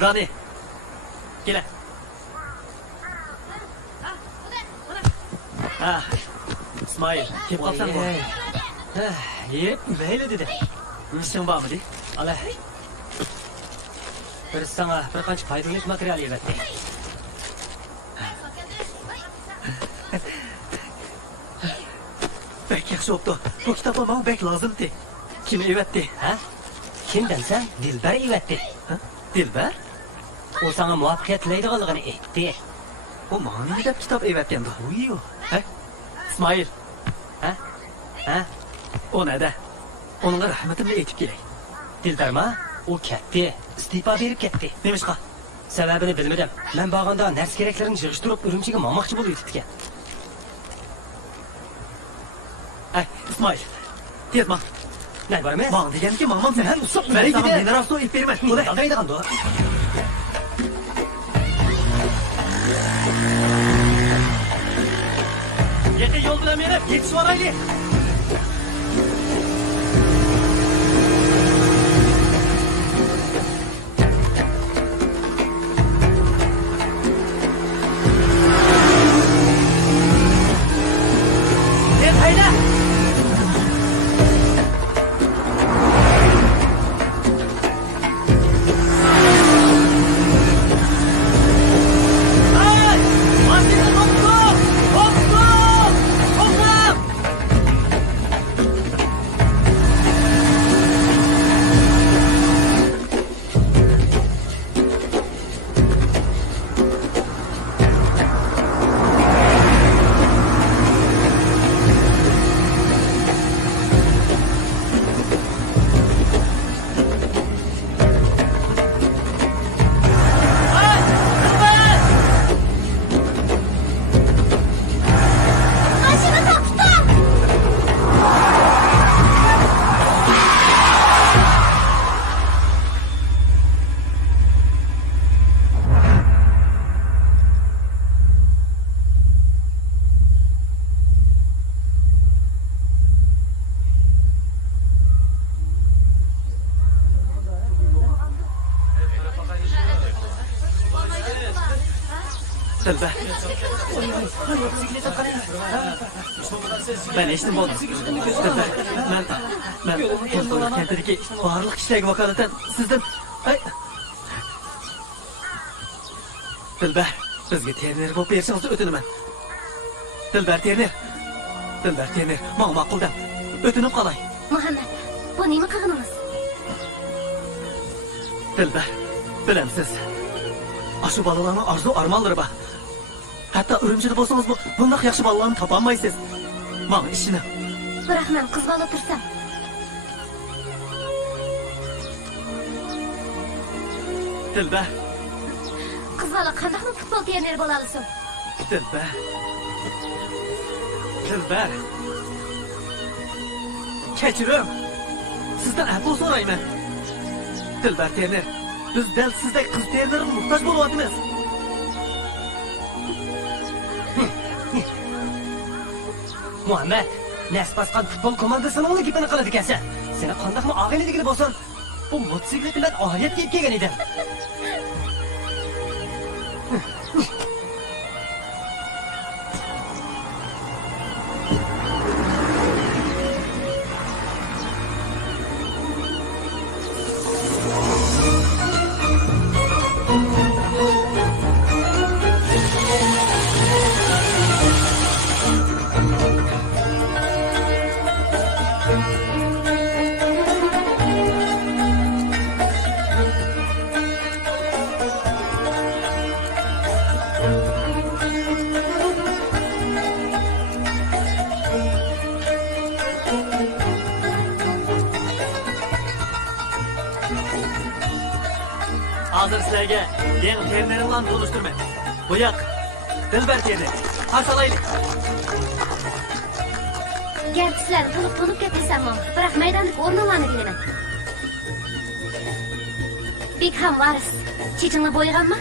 Zdani. Gel. Ah. İsmail, kim kapsan bu? Yep, böyle dedi. İşin var mı di? Ala. Bir sana bir kaç faydalı materyal yemetti. Bek yaxshi oldu. Bu kitaplar bana bek lazımdı. Kim evetti? Ha? Kimden sen? Dilber evetti. Ha? Dilber? O sana muvaffaqiyat tilaydiganligini aytdi. O mani deb kitap evetgandi. Uyu. Ha? İsmail. Ha? Ha? O nada? Onunla rahmetimle aytib kelay. Dilberma, o ketdi. İstifa berib ketdi. Nemishqa? Sebebini bilmedim. Men bag'anda nars keraklarni yig'ishtirib Urumchiga mamoqchi bo'lib yetibdi. Ay, İsmail. Tezma. Ne var mı? Bana degan ki mamam sen. Ben sana meni rafto ip berma. Qo'lay. Qandaydigan do? Yaqin yo'l bilan meni yetishib oraylik. Dilber. Ben eştim oldum. Dilber. Ben To'rtko'l kentidagi barliq ishlarga vakolatan sizdan Dilber, bizga terner bo'lib berishingizni o'tinaman. Dilber terner. Menga ma'quldan o'tinib qolay. Muhammad, bu nima qilganingiz? Dilber, bilamsiz. Aşı balalarning arzu armonlari bor. Hatto Urumchida bo'lsangiz bundoq yaxshi bolalarni topolmaysiz. Menga ishini Biroq men qiz bola tursam. Dilbar. Qiz bola qanday futbol treneri bo'la olasan? Dilbar. Dilbar. Kechirim. Sizdan afv so'rayman. Dilbar trener, biz dal sizdek qiz treneriga muhtoj bo'lyapmiz. Muhammad, nas basqan futbol komandasining gapini qiladi ekansan. Seni qandaqmi og'ayligini bo'lsin, bu mototsiklet bilan oxiriyat kelib kelgan edim. Hozir sizlarga yangi trenerlarni tanishtirman. Bu yoq Dilbar trener. Qarsalaylik. Gap sizlar to'liq gapirsammi? Biroq maydonda o'rnimlarni bilaman. Bekham varis. Chechinga bo'yganmi?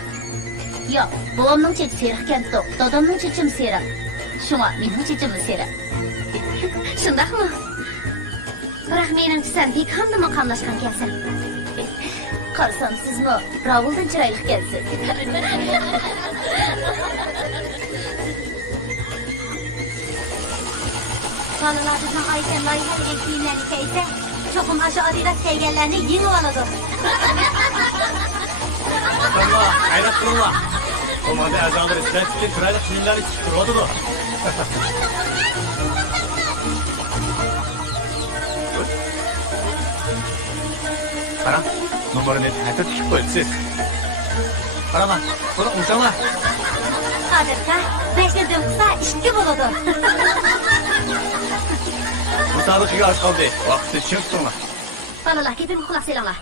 Yo'q, buvamning chechi seriq ketdi. Dadamning chechim seriq. Shunga mening chechim seriq. Shundaqmi? Biroq menimcha sen Bekhamni maqomlashgan ekansan. Qarsam sizmi Ravuldan chiroyli kelsiz. Balalar bizning aytgan loyihaga kiyimlarni kiysa, cho'qim ashu Adidas kiyganlarni yengib oladi. Allah, hayrat qilinglar. Komanda a'zolari sizlar uchun chiroyli kiyimlarni tikib turadi. Qarang, numarini qayta tikib qo'yibsiz. Qaraman, buni o'ngchanglar. Hozircha 5 yildan qisa 2 bo'ladi. Musobaqaga oz qoldi. Vaqtni tushuntinglar. Balalar, gapimga quloq solinglar.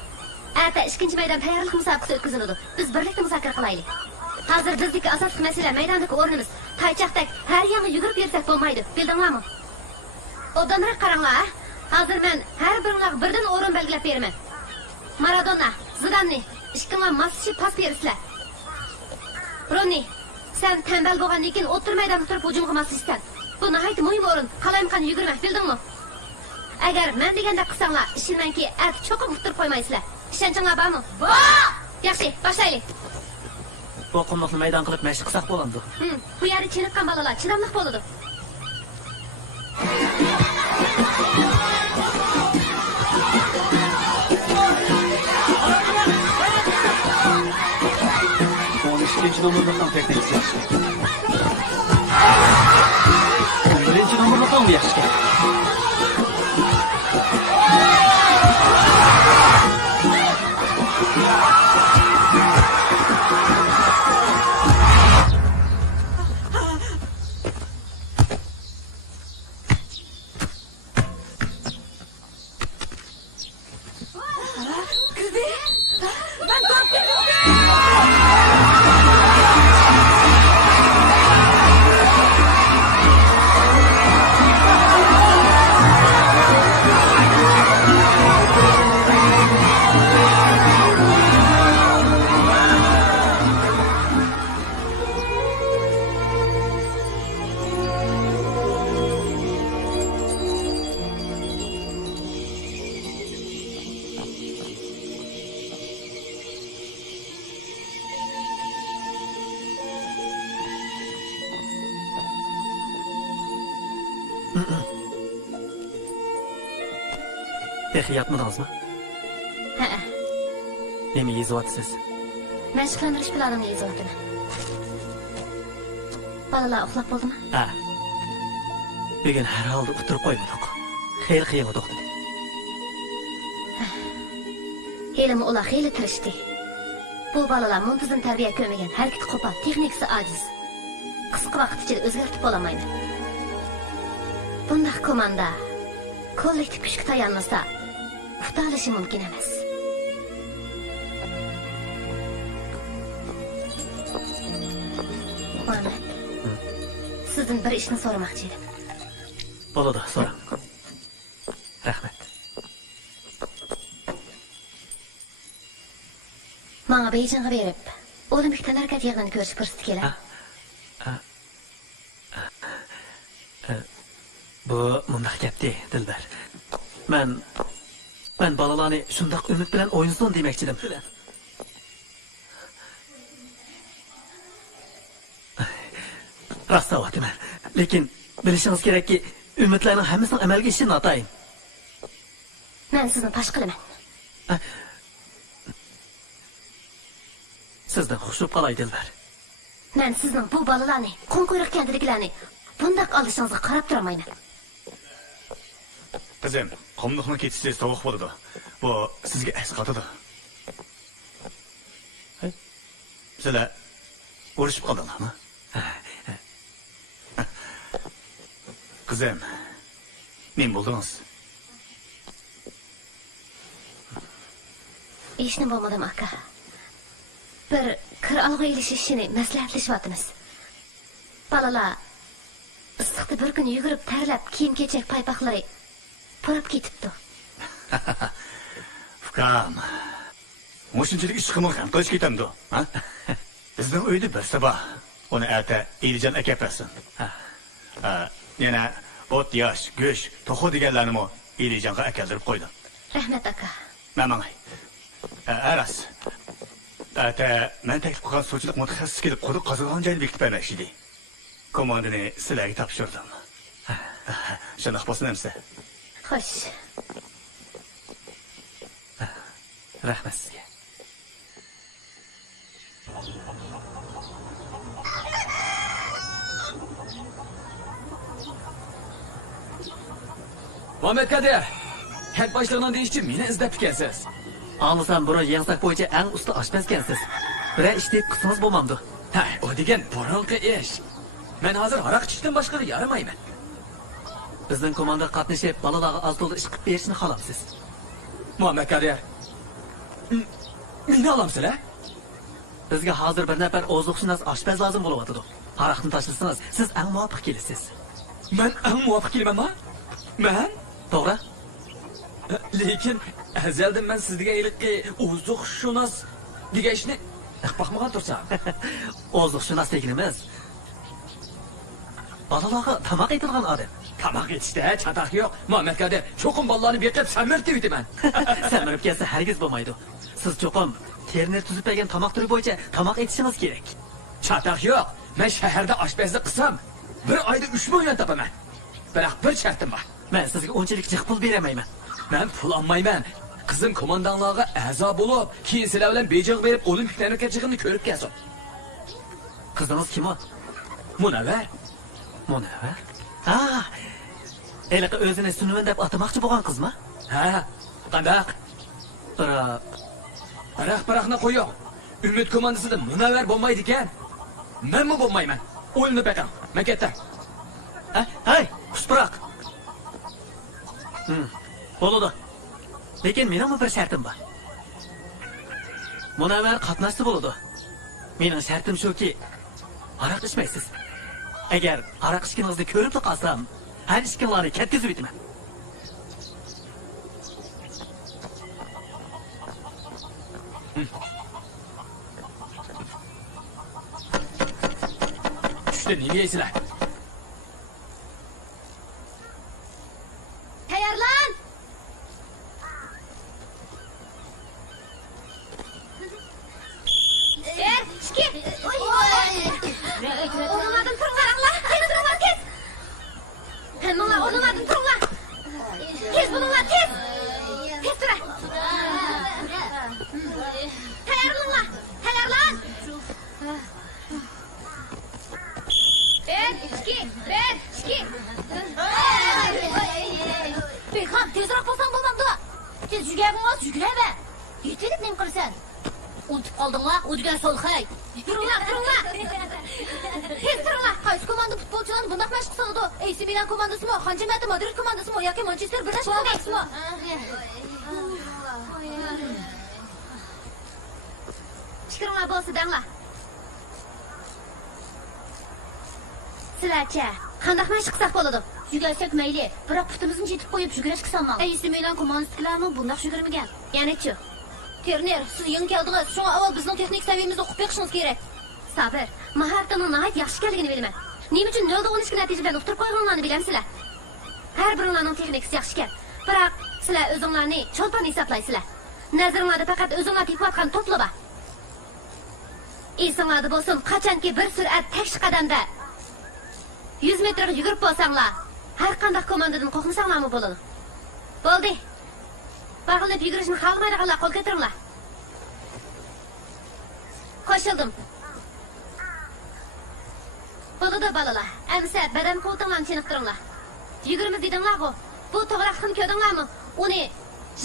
Erta 2-chi maydon tayyorlik musobaqasi o'tkaziladi. Biz birlikda muzokara qilaylik. Hozir bizdagi asosiy masala maydondagi o'rnimiz. Taychoqdek har yoqqa yugurib bersak bo'lmaydi. Bildinglarmi? Obdanroq qaranglar. Hozir men har biringlarga birdan o'rin belgilab beraman. Maradona, Zidanni, ishqinglar maschi pas bersizlar. Ronni, sen tembel bo'lgandan keyin o'tirmaydan turib hujum qilmasliksan. Bu nihoyat muhim o'rin. Qalayimqan yugurmak, bildingmi? Agar men deganda qilsanglar, ishonmanki, at cho'qib o'tirib qo'ymaysizlar. Ishonchinglar bormi? Bor! Yaxshi, boshlaylik. Bu qumliqni maydon qilib mashq qilsak bo'ladi. Bu yeri chiniqqan balalar chidamliq bo'ladi. İkinci numaradan teknik yaxshi. Birinchi numaradan mı yaxshi? Peki yatmadınız mı? He. Nemi yezivatsız? Mashqlantirish planimni yezyapman. Balalar uxlab bo'ldimi? Ha. Bugun har holda o'tirib qo'ymadik. Xeyr qiyin o'tdi. Helimi ular xeyli tirishdi. Bu balalar muntazam tarbiya ko'rmagan, harakati qo'pol, texnikasi ojiz. Qisqa vaqt ichida o'zgartib bo'lamaydi. Bunday komanda kollektiv kuchga tayanmasa, qutalishi mumkin emas. Muhammad, sizdan bir ishni so'ramoqchi edim. Bo'ladi, so'rang. Rahmat. Menga Beyjingga berib, Olimpik tanakat yig'inini ko'rishib fursat keladi. Bu mundaq gapdi, Dilbar. Men balalarni shundoq umid bilan o'yinsin demoqchi edim. Rost aytaman. Lekin bilishingiz kerakki, umidlarning hammasining amalga oshishi notayin. Men sizni tosh qilaman. Sizdan xushib qolay, Dilbar. Men sizning bu balalarni, qonquyruq kendiliklarni bundoq olishingizga qarab turmayman. Qizim, qumliqni ketishsa sovuq bo'ladi. Bu sizga asqatadi. Sizlar urushib qoldinglarmi? Qizim, men bo'ldingiz. Ishni bo'lmadim aka. Bir kir alg'a ilishishini maslahatlashyapmiz. Balalar issiqda bir kun yugurib tarlab kiyim-kechak paypoqlari purab ketibdi. Fukam. Mushunchalik ish qilmoqam qilish ketamdi, ha? Bizning uyda bir sabah uni ata Elijon aka bersin. Yana ot yosh, go'sh, to'xu deganlarni mo Elijonga akazirib qo'ydim. Rahmat aka. Mamangay. Aras. Ata men taklif qilgan suvchilik mutaxassis kelib quduq qazilgan joyni bekitib bermoqchi edi. Komandani sizlarga topshirdim. Shundoq bo'lsin hamsa. Xo'sh. Rahmat sizga. Muhammad Kadir, kat boshlig'idan deyishchi meni izlab kelsiz. Anlasam bura yansak bo'yicha eng usta oshpazkansiz. Bira ishni qismingiz bo'lmamdi. Ha, o degan burunqi ish. Men hozir aroq ichishdan boshqa yaramayman. Bizning komanda qatnashib, balalarga oz to'la ish qilib berishni xohlamsiz. Muhammad Kadir. Meni olamsizlar? Bizga hozir bir nafar ozuqshunos oshpaz lozim bo'lyapti. Aroqni tashlasangiz, siz eng muvofiq kelasiz. Men eng muvofiq kelamanmi? Men? To'g'ri. Lekin azaldan men sizga iliqi ozuqshunos degan ishni iqboqmagan tursam. Ozuqshunos deganimiz balalarga tamoq etilgan odam. Tamoq etishda chataq yo'q. Muhammad Kadir, cho'qim bolalarni beqib samirib deydiman. Samirib kelsa hargiz bo'lmaydi. Siz cho'qim terner tuzib bergan tamoq turi bo'yicha tamoq etishingiz kerak. Chataq yo'q. Men shaharda oshpazlik qilsam, bir oyda 3 million topaman. Biroq bir shartim bor. Men sizga unchalik jiq pul beramayman. Men pul olmayman. Qizim komandanlarga a'zo bo'lib, keyin sizlar bilan Bejing berib, Olimpik tanakkachig'ini ko'rib kelsin. Qizingiz kim o? Munavvar. Munavvar? Eliqi o'zini Sunuvan deb atamoqchi bo'lgan qizmi? Ha, qandaq? Biroqni qo'ying. Umid komandasida Munavvar bo'lmaydi ekan. Menmi bo'lmayman? O'yinni bekam. Men ketdim. Hay, xushbiroq. Bo'ladi. Lekin mening bir shartim bor. Munavvar qatnashsa bo'ladi. Mening shartim shuki, aroq ichmaysiz. Agar aroq ichganingizni ko'rib qolsam, har ishkinglarni ketkizib o'taman. Tushda nega yeysizlar? Tayyorlan! Ishki! O'rnlardan turinglar! Tez turinglar, tez! Hammalar o'rnlardan turinglar! Tez bo'linglar, tez! Tez turing! Tayyorlaninglar! Tayyorlan! 1, 2, 1, 2. Beyxon, tezroq bo'lsang bo'lmamdi. Tez yugurib, yugurib. Yetib nima qilsan? Unutib qoldinglar, u degan Solxay. Turinglar. Tez turinglar. Qaysi komanda futbolchilarni bundoq mashq qiladi? AC Milan komandasimi, Xanjamati Madrid komandasimi yoki Manchester birlashma komandasimi? Fikringlar bo'lsa danglar. Sizlarcha qanday mashq qilsak bo'ladi? Yugursak mayli, biroq putimizni yetib qo'yib yugurishga solmang. AC Milan komandasilarmi bundoq yugurmagan. Ya'ni-chi? Terner, siz yangi keldingiz. Shunga avval bizning texnik saviyamizni o'qib beqishingiz kerak. Sabr, maharatining nihoyat yaxshi ekanligini bilaman. Nima uchun 0-12 natija bilan o'qtirib qo'yganlarini bilamsizlar? Har biringlarning texnikasi yaxshi ekan. Biroq sizlar o'zinglarni cholpon hisoblaysizlar. Nazaringlarda faqat o'zinglar tepayotgan to'plaba. Esinglarda bo'lsin, qachonki bir surat takshi qadamda 100 metrga yugurib bo'lsanglar, har qanday komandadan qo'rqmasanglarmi bo'ladi. Bo'ldi. Bag'ilib yugurishni xohlamaydiganlar qo'l ko'taringlar. Qo'shildim. Bo'ladi balalar. Amsa badan qo'ltinglarni chiniqtiringlar. Yugurimiz dedinglar-ku. Bu to'g'riqni ko'rdinglarmi? Uni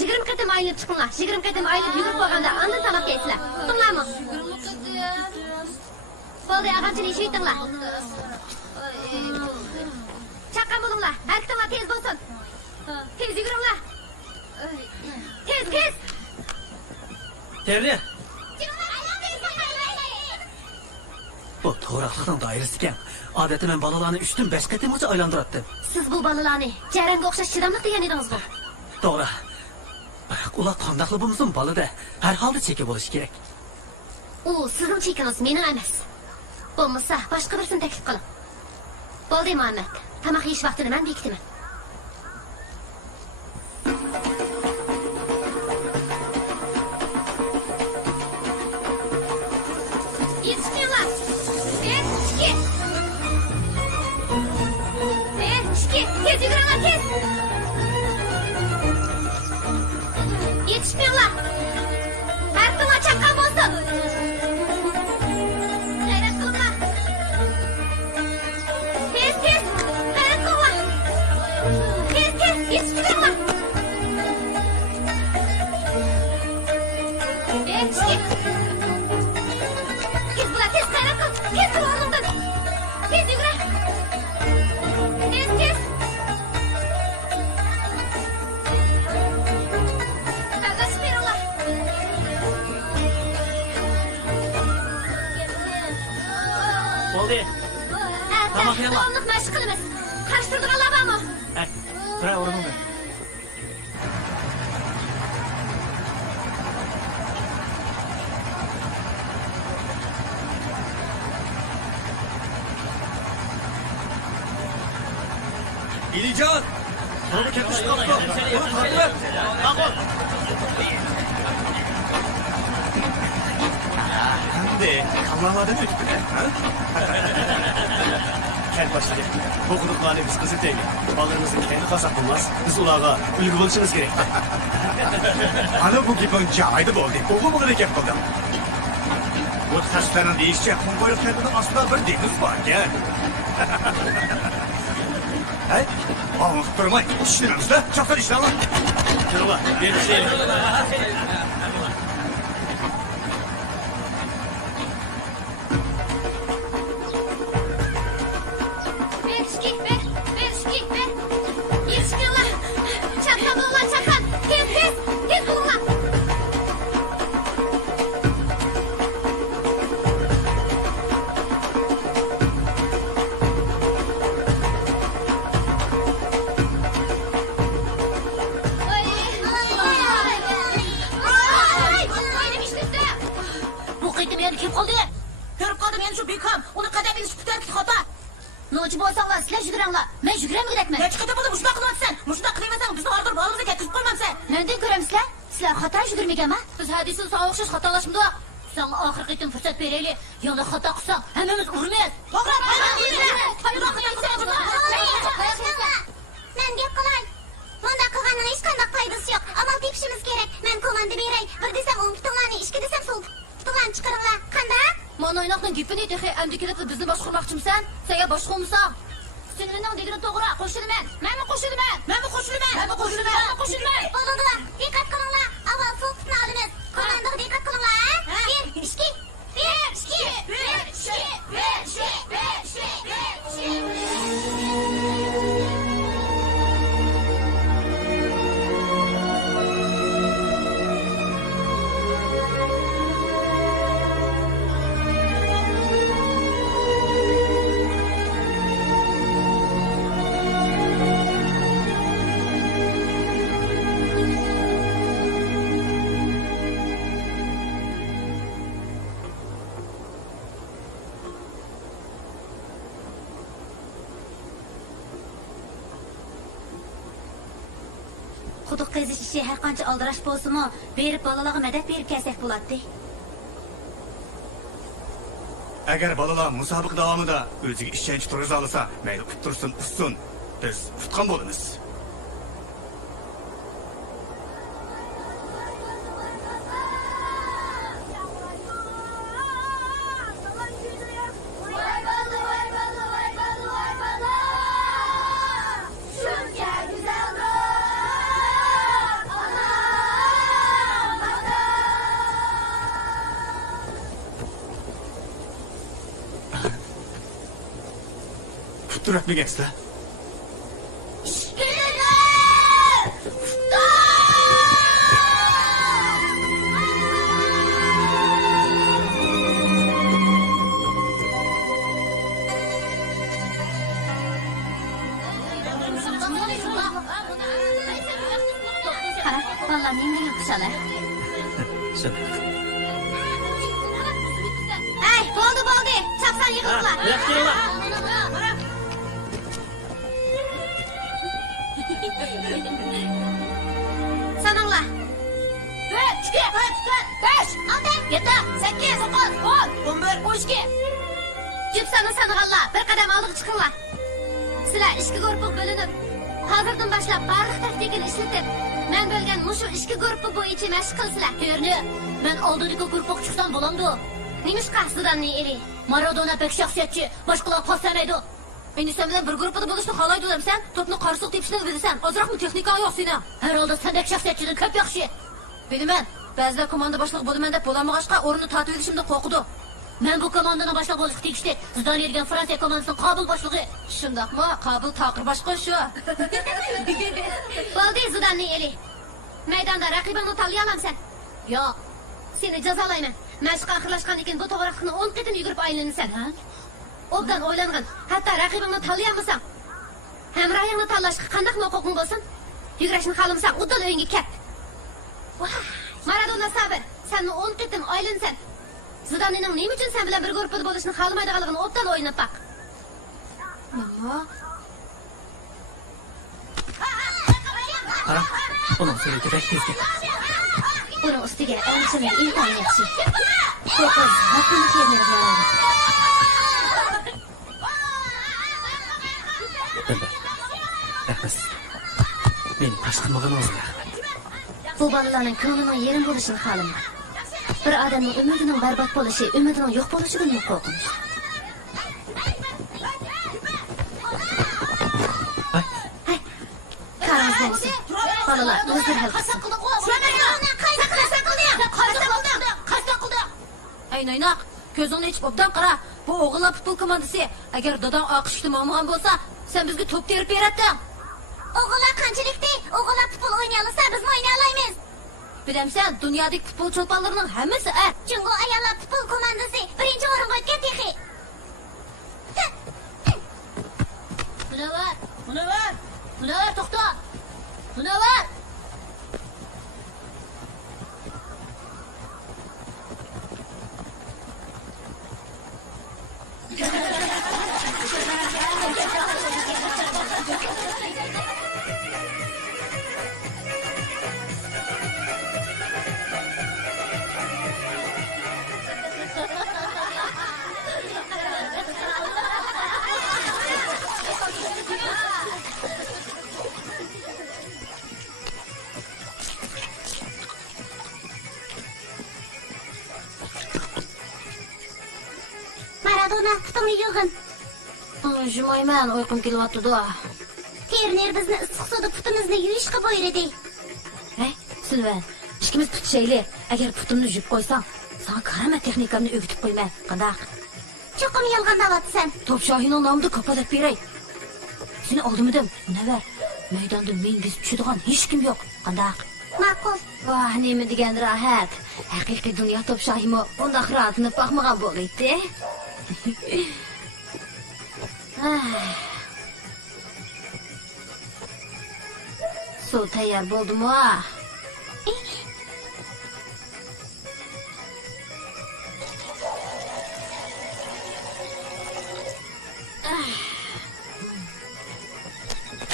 20 qatim aylanib chiqinglar. 20 qatim aylanib yugurib bo'lganda andan tamoq yeysizlar. Tutinglarmi? Bo'ldi, ag'achini eshitdinglar. Chaqqan bo'linglar. Harakatlar tez bo'lsin. Tez yuguringlar. Tez. Terner. Bu to'g'riqlikning doirasi ekan. Odatda men balalarni 3dan 5 qatimgacha aylantiratdim. Siz bu balalarni jaranga o'xshash chidamliq degan edingiz-ku. To'g'ri. Ular qandaqli bo'lsin, balada har holda cheki bo'lishi kerak. U sizning chekingiz, mening emas. Bo'lmasa boshqa birsini taklif qiling. Bo'ldi, Muhammad. Tamoq yeyish vaqtini men bekitaman. Yetişmiyorlar. Her zaman çakkan bozsun. Gayret kılınlar. Tez. Gayret kılınlar. Tez. Yetişmiyorlar. Yetişkin. Tez bula, tez gayret kıl. Tez kıl oğlumdan. Tez yürü. Tez. Oldu. Tamam yalla. Onluk meşgul kılımız. Karıştırdılar babamı. Bırak orada. İlican! Onu ketmiş kaldı. Onu takip. Takip. Hamdi, kamlamadan ötüp ha? Kent başladı. Bu kuduklarını biz kızı değil. Ballarımızın kendi kasak bulmaz. Biz ulağa ülgü buluşunuz gerek. Ana bu gipin cahaydı oldu. Oğlu bunu rekep kıldım. Bu taşların değişecek. Kongoylu kendinin aslında bir deniz var. Gel. Hey, ağlık durmayın. İşlerimizde çoktan işler lan. Kırıla, yetişelim. No'chi bo'lsanglar, sizlar yuguranglar. Men yugurami kerakmi? Necha qator bo'ldi, mushundoq qilyapsan. Mushundoq qilmasang, bizni orqir bolamizni ketkizib qo'ymamsan. Mendan ko'ramsizlar? Sizlar xato yugurmaganmi? Biz hadisni sog'a o'xshash xatolashmadi. Senga oxirgi qitim fursat beraylik. Yana xato qilsang, hammamiz urmaymiz. To'g'ri, Men gap qilay. Bunda qilganning hech qanday foydasi yo'q. Amal tepishimiz kerak. Men komanda beray. Bir desam 10 putinglarni, 2 desam so'l putinglarni chiqaringlar. Qanday? Men o'ynoqning gapini texi amdi kelib bizni boshqarmoqchimisan? Senga boshqarmsan? Singlining degini to'g'ri, qo'shilaman. Menmi qo'shilaman? Bo'ldi. Diqqat qilinglar. Avval so'l putni olamiz. Komandaga diqqat qilinglar. quduq qazish ishi har qancha aldirash bo'lsa-mu, berib bolalarga madad berib kelsak bo'ladi. Agar bolalar musobaqa davomida o'ziga ishonch turg'iza olsa, mayli uttursin, ussun, biz tutgan bo'lamiz. Tutturak bir geçti. Vallahi mending yo'qshalar. Şöyle. Ey, bo'ldi. Chapsan yig'illar. Yaqtirlar. Sananglar. 1, 2, 5, 6, 7, 8, 9, 10, 11, 12. Cüpsanı sanıganlar, bir qadam oldiga chiqinglar. Sizlar ishki guruhga bo'linib, hozirdan boshlab barliq taktikani ishlatib, men bo'lgan mushu ishki guruhi bo'yicha mashq qilsizlar. Ko'rni, men oldingi guruhga chiqsam bo'lamdi. Nimishqa Sudanni eli? Maradona pek shaxsiyatchi, boshqalar to'xtamaydi. Endi sen bilan bir guruhda bo'lishni xohlaydilarsan, to'pni qarsiq tepishni bilasan. Ozroqmi texnika yo'q seni? Herhalde sendek shaxsiyatchidan ko'p yaxshi. Bilaman, ba'zida komanda boshliq bo'laman deb bo'lamag'achqa o'rinni tatib olishimda qo'rqdi. Men bu komandani boshliq bo'lishga tegishli. Zidane degan Fransiya komandasining qobil boshlig'i. Shundaqmi? Qobil taqir boshqa shu. Bo'ldi Zidane eli. Maydonda raqibingni tanlay olamsan? Yo'q. Seni jazolayman. Mashq oxirlashgandan keyin bu to'g'riqni 10 qitim yugurib aylanasan, ha? Obdan o'ylangan, hatto raqibingni tanlay olmasang, hamrohingni tanlashga qanday huquqing bo'lsin? Yugurishni xohlamasang, o'tdan o'yinga ket. Maradona sabr, sen 10 qitim aylansan. Zidanening nima uchun sen bilan bir guruhda bo'lishni xohlamaydiganligini obdan o'ynab baq. Nima? Qara, uning ustiga tezga. Uning ustiga olishning imkoni yaxshi. Qo'rqiz, haqqini termir beradi. Rahmat. Meni tashqirmaganingiz rahmat. Bu bolalarning ko'nglining yerim bo'lishini xohlamayman. Bir odamning umidining barbod bo'lishi, umidining yo'q bo'lishidan qo'rqinch. Hay. Qaringiz bo'lsin. Bolalar, o'zlari hal qilsin. Aynoynoq, ko'zingni ichib obdan qara. Bu o'g'illar futbol komandasi. Agar dadam oqishni mo'mg'an bo'lsa, sen bizga to'p terib beradi. O'g'illar qanchalikda? O'g'illar futbol o'ynay olsa, biz o'ynay olmaymiz. Bilamsan, dunyodagi futbol cho'ponlarining hammasi Jungo ayollar futbol komandasi birinchi o'ringa o'tgan texi. Munavvar, to'xta. Munavvar. Maradona, putingni yig'in. Jumayman, uyqum kelyapti-da. Terner bizni issiq suvda putimizni yuvishga buyurdi. Silvan, ikkimiz tutishayli. Agar putimni yuvib qo'ysang, sana qarama texnikamni o'rgatib qo'yman. Qanday? Cho'qim yolg'on davatsan. Topshohining nomida kapolat beray. Seni oldimidim, Munavvar. Maydonda mengiz tushadigan hech kim yo'q. Qanday? Ma'qul. Voh, nima degan rohat. Haqiqiy dunyo topshohimi bundoq rohatni fahmagan bo'ldi. Suv tayyor bo'ldimi?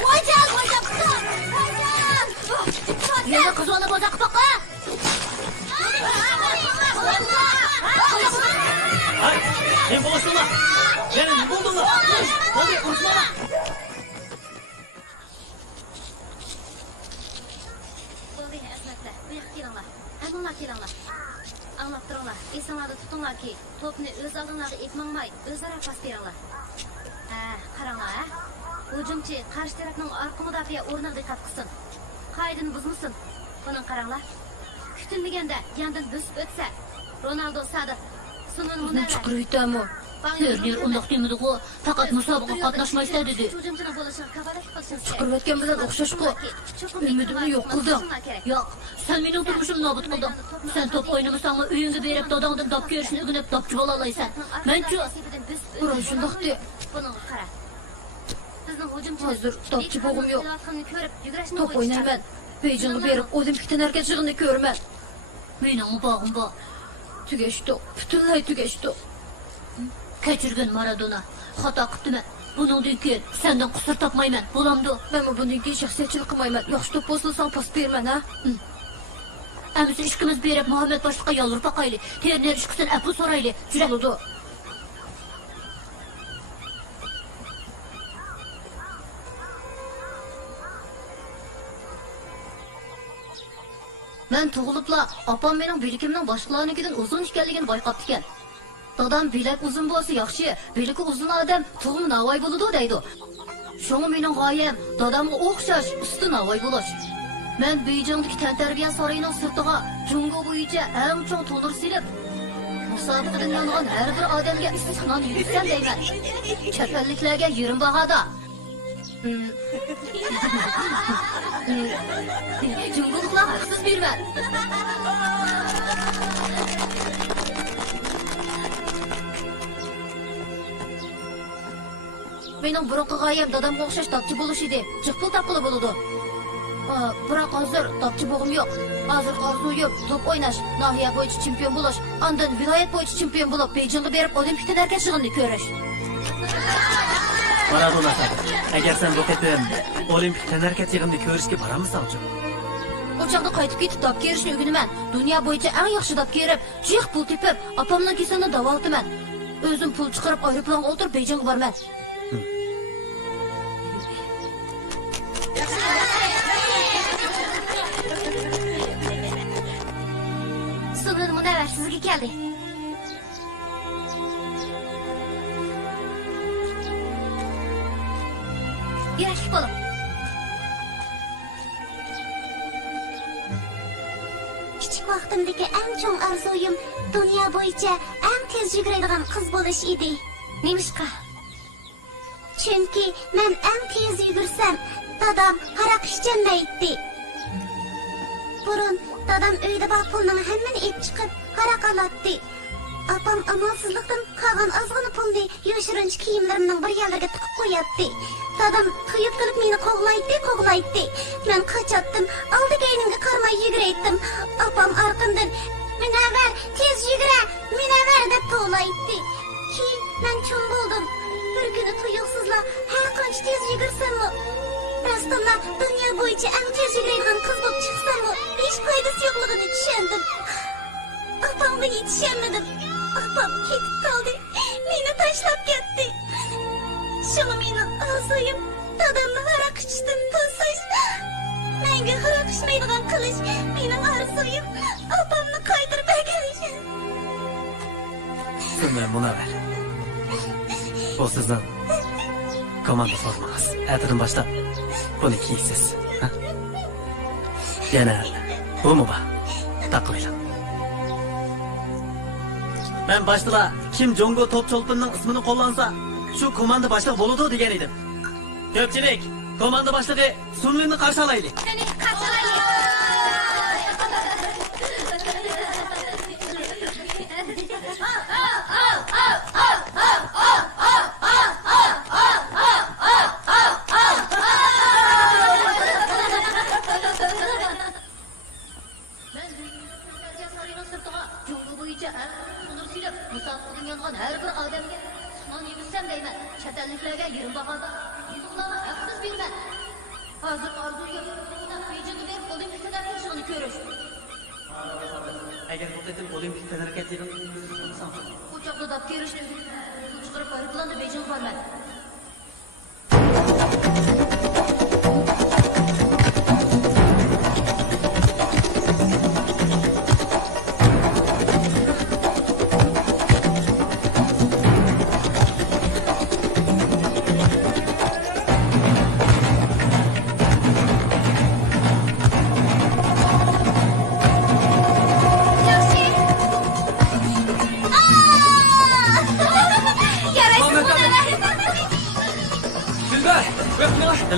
Voycan! anlap turinglar. Esinglarda tutinglarki, to'pni o'z oldinglarga ekmangmay, o'zaro pas beringlar. Qaranglar, hujumchi qarshi tarafning orqa mudofaa o'rniga diqqat qilsin. Qoidani buzmasin. Buni qaranglar. Kutilmaganda yandan bosib o'tsa, Ronaldo Sadiq sunun munavvar. Chiqiraytami? Turnir undoq demidi-ku, faqat musobaqa qatnashmaysa dedi. Hujumchining bo'lishini kafolat qilishimiz kerak. Chiqirayotgan bilan o'xshash-ku. Umidimni yo'q qilding. Yo'q, sen mening turmushimni nobud qilding. Sen top o'ynamasangmi, uyingga berib dadangdan dop ko'rishni o'rganib topchi bo'la olaysan. Men-chi, buron shundoqdi. Buni qara. Bizning hujumchi hozir topchi bo'g'im yo'q. Top o'ynayman. Beyjingga berib Olimpikdan harakat yig'ini ko'raman. Mening bog'im bor. Tugashdi, butunlay tugashdi. Kechirgin Maradona. Xato qildim. Buningdan keyin sendan qusur topmayman. Bo'lamdi. Men bundan keyin shaxsiyatchilik qilmayman. Yaxshi top bo'lsang pas berman, ha? Ammo ishimiz berib Muhammad boshliqqa yolg'irib boqaylik. Terner ishqisin apu so'raylik. Juraludi. Men tug'ilibla opam mening bilikimning boshqalarnikidan uzun ekanligini bayqabdi ekan. Dadam bilak uzun bo'lsa yaxshi, bilaki uzun odam tug'im navoy bo'ladi deydi. Shunga mening g'oyam dadamga o'xshash usti navoy bo'lish. Men Beyjingdagi tantarbiya saroyining sirtiga Jungo bo'yicha eng chong to'ldir silib, musobaqadan yongan har bir odamga istiqnon yursam deyman. Chet-elliklarga yerim bag'ada. Jungo'liklar haqsiz berman. Mening burunqi g'oyam dadamga o'xshash topchi bo'lish edi. Jiqpul topqili bo'ladi. Biroq hozir topchi bo'g'im yo'q. Hozir orzuyim top o'ynash, nahiya bo'yicha chempion bo'lish, ondan viloyat bo'yicha chempion bo'lib, Beyjingga berib Olimpikada harakat yig'ini ko'rish. Maradona, agar sen bu qatim Olimpik harakat yig'ini ko'rishga boramisan-chi? O'chaqda qaytib ketib top kerishni o'rganaman. Dunyo bo'yicha eng yaxshi top kerib, jiq pul tepib, opamning kasalini davolataman. O'zim pul chiqarib aeroplanga o'tirib Beyjingga borman. Sunun munavvar sizga keldi. Yurashib bo'ling. Kichik vaqtimdagi eng chong orzuyim dunyo bo'yicha eng tez yuguradigan qiz bo'lish edi. Nemishqa? Chunki men eng tez yugursam, dadam qaraqishchan deydi. Burun dadam uyda bor pulning hammani ep chiqib qaraqalatdi. Apam amalsizlikdan qolgan ozg'ina pulni yoshirinch kiyimlarimning bir yerlarga tiqib qo'yatdi. Dadam tuyib qilib meni qo'g'laydi. Men qochatdim, oldigaynimga qarmay yuguraydim. Apam orqamdan "Munavvar, tez yugura, Munavvar" deb to'laydi. Keyin men cho'ng bo'ldim. Bir kuni tuyuqsizlar har qancha tez yugursammi, rostdan dunyo bo'yicha eng tez yuguradigan qiz bo'lib chiqsammi, hech foydasi yo'qligini tushundim. Apamga yetishamadim. Apam ketib qoldi. Meni tashlab ketdi. Shuni meni orzuyim dadamni haraq ichishdan to'sish. Menga haraq ichmaydigan qilish mening orzuyim. Apamni qaytarib berganish. Shunday munavvar. Bu sizdan komanda formangiz. Ertadan boshlab buni kiysiz. Yana bumi bor. Taqlaylar. Men başta kim Jongo top çolpunning ismini qo'llansa, shu komanda boshlig'i bo'ladi degan edim. Ko'pchilik komanda boshlig'i Sunlinni qarshi olaylik. Seni qarshi olaylik. Her bir adamga non yemisam deyman. Chet-elliklarga yerim bag'ada. Yutuqlarni haqsiz berman. Hozir orzuyim Beyjingga berib Olimpikada harakat yig'ini ko'rish. Agar bu qatim Olimpik harakat yig'ini ko'rsam, uchoqda dab kerishni chiqarib aeroplanda Beyjingga borman.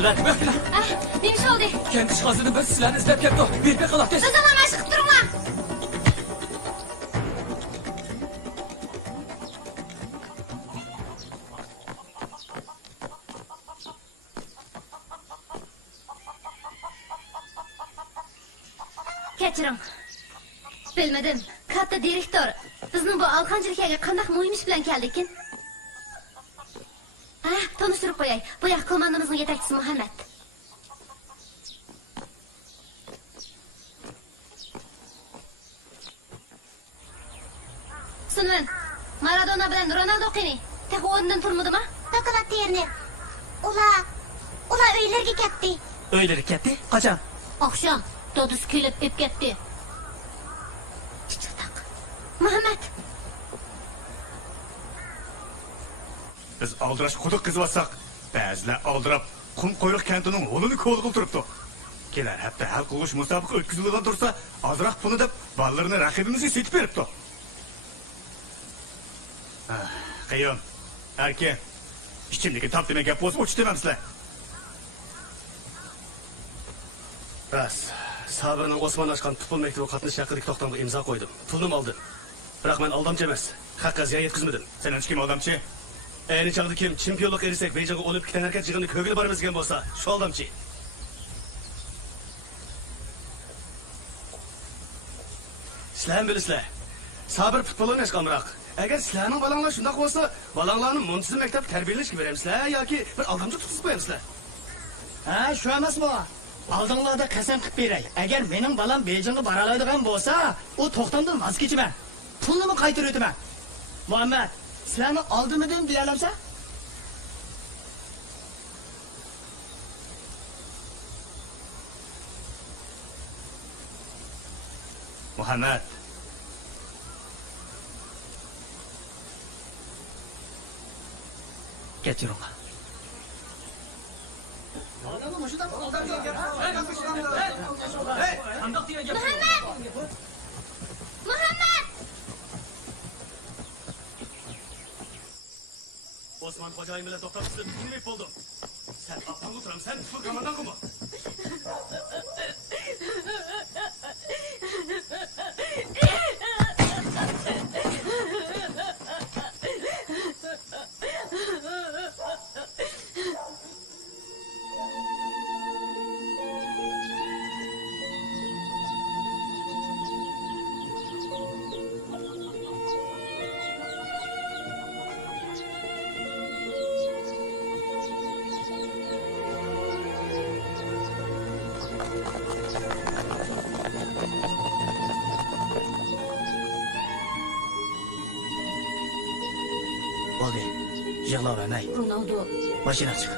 Elbette bekle. Neymiş oldu? Kendi çıkasını biz sizlerini izlep geldi. Bir kalak O zaman aşık durma. Kechiring. Bilmedim. Katta direktor. Bizning bu alqanchiliklarga qanday mo'yimish bilan keldikin? Tanıştırıp qo'yay. Bu yoq komandamizning yetakchisi Muhammad. Sunvan, Maradona bilan Ronaldo qani? Tek o'rnidan turmadimi? Doklad Terner. Ular uylarga ketdi. Uylarga ketdi? Qachon? Oqshom dadisi kelib ep ketdi. Muhammad. Biz aldırış quduq qizvatsak, ba'zilar aldirab qum qo'yriq kantining o'lini ko'lg'ib turibdi. Kelar hafta hal qilish musobaqa o'tkazilgan tursa, ozroq pulni deb bolalarni raqibimizga setib beribdi. Qayyum, Arki, ichimdagi top demak gap bo'lsa o'chtamamsizlar. Ras, Sabirning Osmon ochgan futbol maktabi qatnash haqidagi to'xtamga imzo qo'ydim. Pulni oldim. Biroq men aldamchi emas. Haqqa ziyon yetkazmadim. Sen kim aldamchi? Ayni chog'da kim chempionlik erisak, Beyjonga olimpik tanakat yig'ini ko'gil borimiz degan bo'lsa, shu aldamchi. Sizlar bilasizlar. Sabir futbol o'ynashga amroq. Agar sizlarning balanglar shunday bo'lsa, balanglarni muntazam maktab tarbiyalashga beramsizlar yoki bir aldamchi tutib qo'yamsizlar? Shu emasmi? Oldinglarda qasam qilib beray. Agar mening balam Beyjonga bora oladigan bo'lsa, u to'xtamdan voz kechaman. Pulni qaytarib o'taman. Muhammad, sizlarni oldimidan bilalamsa? Muhammad. Kechiring. Muhammad! Osman xo'jayin bilan to'xtab sizlar nima bo'ldi? Sen aqlga o'tiramsan, futbol komandan qilma. Bo'ldi. Yig'lavermay. Ronaldo. Mashina chiq.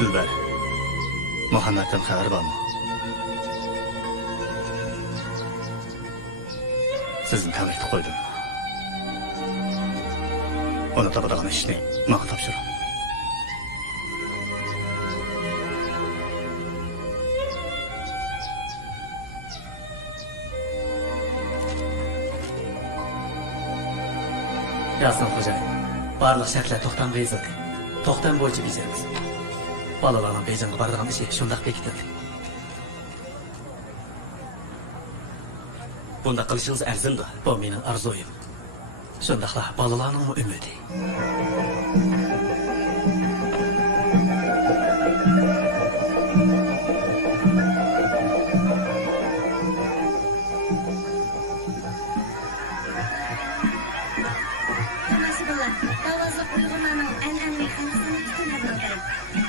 Dilber, Muhammed'den xabar bormi? Sizni tanishib qo'ydim. Uni topadigan ishni menga topshiring. Yazdım xo'jayin. Barliq shartlar to'xtamga yozildi. To'xtam bo'yicha bizamiz. Balalarning Beyjonga boradigan ishi shundoq bekitildi. Bunda qilishingiz arzimdi. Bu mening orzuim. Shundaqla balalarning umidi.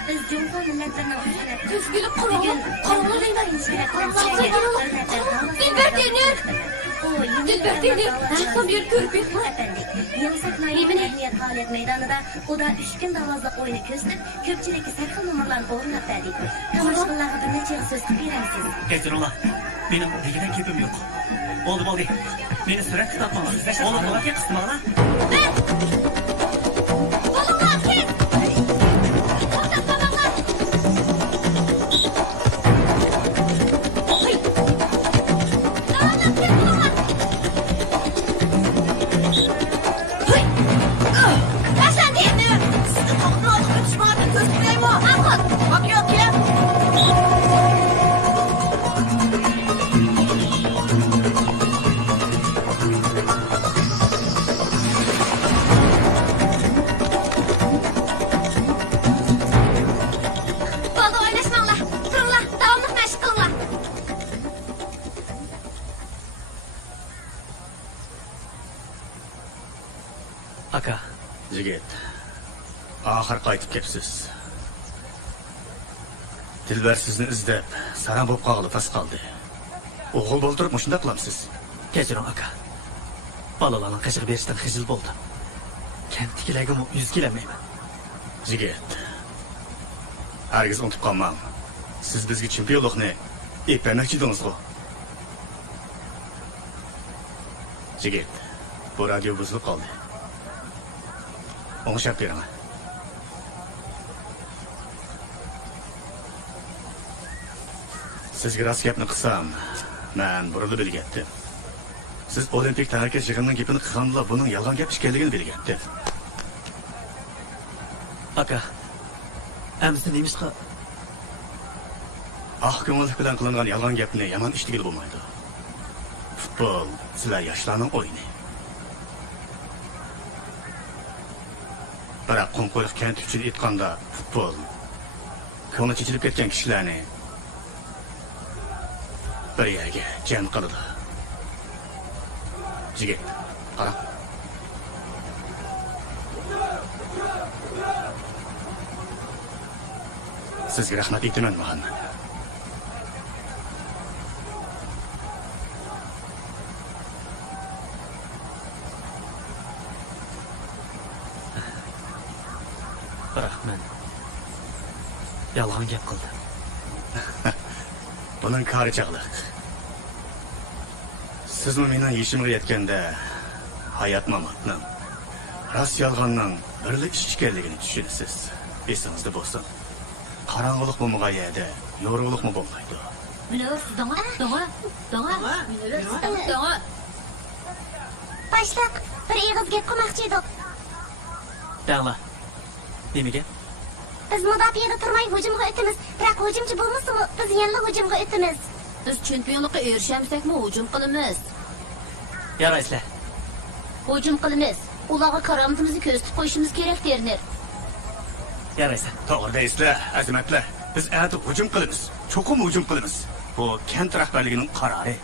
Biz Cumhur'un Tüzgülüp karanlık eyler. Dilber denir. Dilber denir. Çıksam yer görüp etme. Emniyet faaliyet meydanında o da 3 gün davazlıq oyunu közlüp köpçülükki sərxil numaralarını orunlap verdik. Tamaşqınlarga bir neçə yıl söz qıp verəmsiz. Geçin ola. Benim bilgiden kepim yok. Oldu. Beni sürekli tatmamız. Oldu. Kıstım ola. Aka. Jigit. Ahir qaytib kepsiz. Dilber sizni izlab, saran bo'lib qoldi, tas qoldi. O'g'il bo'ltirib shunda qilamsiz. Kechiring aka. Balalarning qishib berishdan xijil bo'ldi. Kentdikilagim 100 kelamayman. Jigit. Hargiz unutib qolmang. Siz bizga chempionlikni epanachi edingiz-ku. Jigit, bu radio buzilib qoldi. O'ngshab beraman. Sizga rost gapni qilsam, men burilib bilgatdim. Siz olimpik taraqqiyot yig'inining gapini qilganlar buning yolg'on gap ekanligini bilgatdim. Aka, amsi nemishqa? Ko'ngillik bilan qilingan yolg'on gapni yomon ish degil bo'lmaydi. Futbol sizlar yoshlarning o'yini. Biroq Qonqo'rg'on kent uchun aytganda futbol ko'ngli chechilib ketgan kishilarni bir yerga jam qiladi. Jigit, qara. Sizga rahmat aytaman, Muhammad. Rahman. Yolg'on gap qildi. Buning kari chaqliq. Sizmi mening yeshimga yetganda hayot mamotning, rost yolg'onning birlik ish ekanligini tushunasiz. Esingizda bo'lsin. Qarong'ilik bo'lmagan yerda yorug'likmi bo'lmaydi. Dona. Başlaq, bir eg'iz gap qilmoqchi edik. Dangla. Nimaga? Biz mudofiyada turmay hujumga o'tamiz. Biroq hujumchi bo'lmasa-mu, biz yana hujumga o'tamiz. Biz chempionlikka erishamiz-mi, hujum qilamiz. Yaraysizlar. Hujum qilamiz. Ularga karomatimizni ko'rsatib qo'yishimiz kerak, Terner. Yaraysan. To'g'ri deysizlar, azimatlar. Biz ati hujum qilamiz. Cho'qim hujum qilamiz. Bu kent rahbarligining qarori.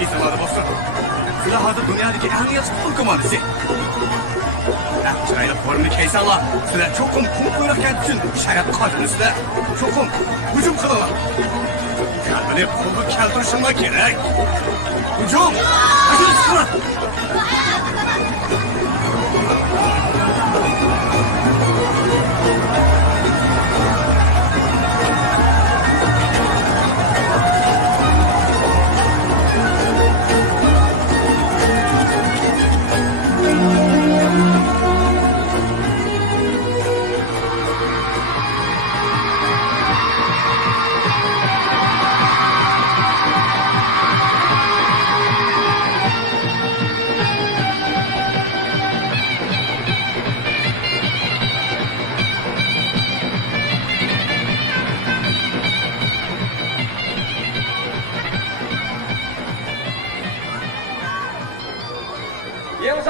İzmir'de olsun. Silah hazır dünyadaki en iyi futbol komandası. Çırayla formunu keysallar. Sizler çokum kum kuyrukken için şayet kadınızlar. Çokum hücum kılırlar. Kalbini kolu keltirişinle gerek. Hücum! Hücum sıra!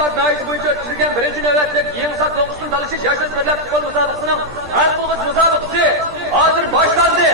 saat naiti bo'yicha o'tkazilgan birinchi navbatlik yangi saat to'qqizini talashish yosh o'smirlar futbol musobaqasining hal qilg'ich musobaqasi hozir boshlandi.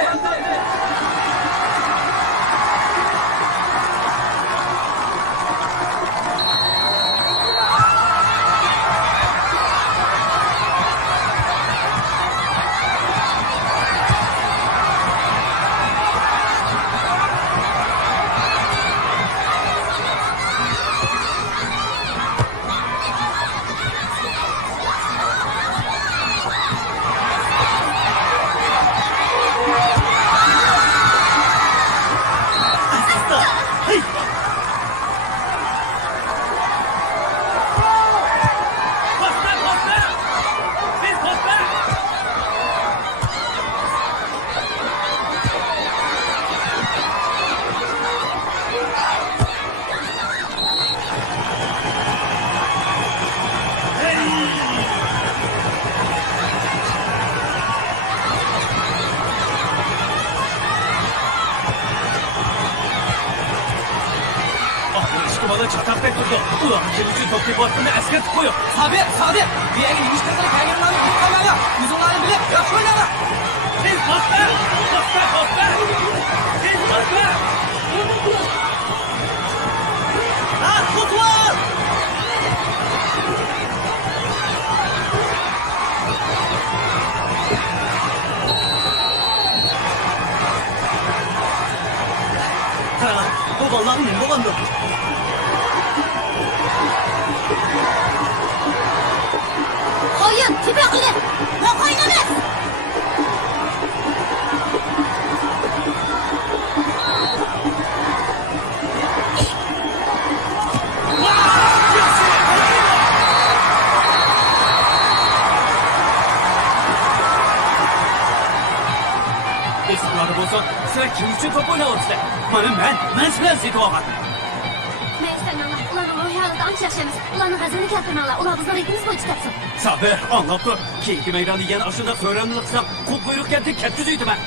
Keyingi maydonda yana ashunda so'ramni qilsam, qo'l qo'yruqdan katkizayman.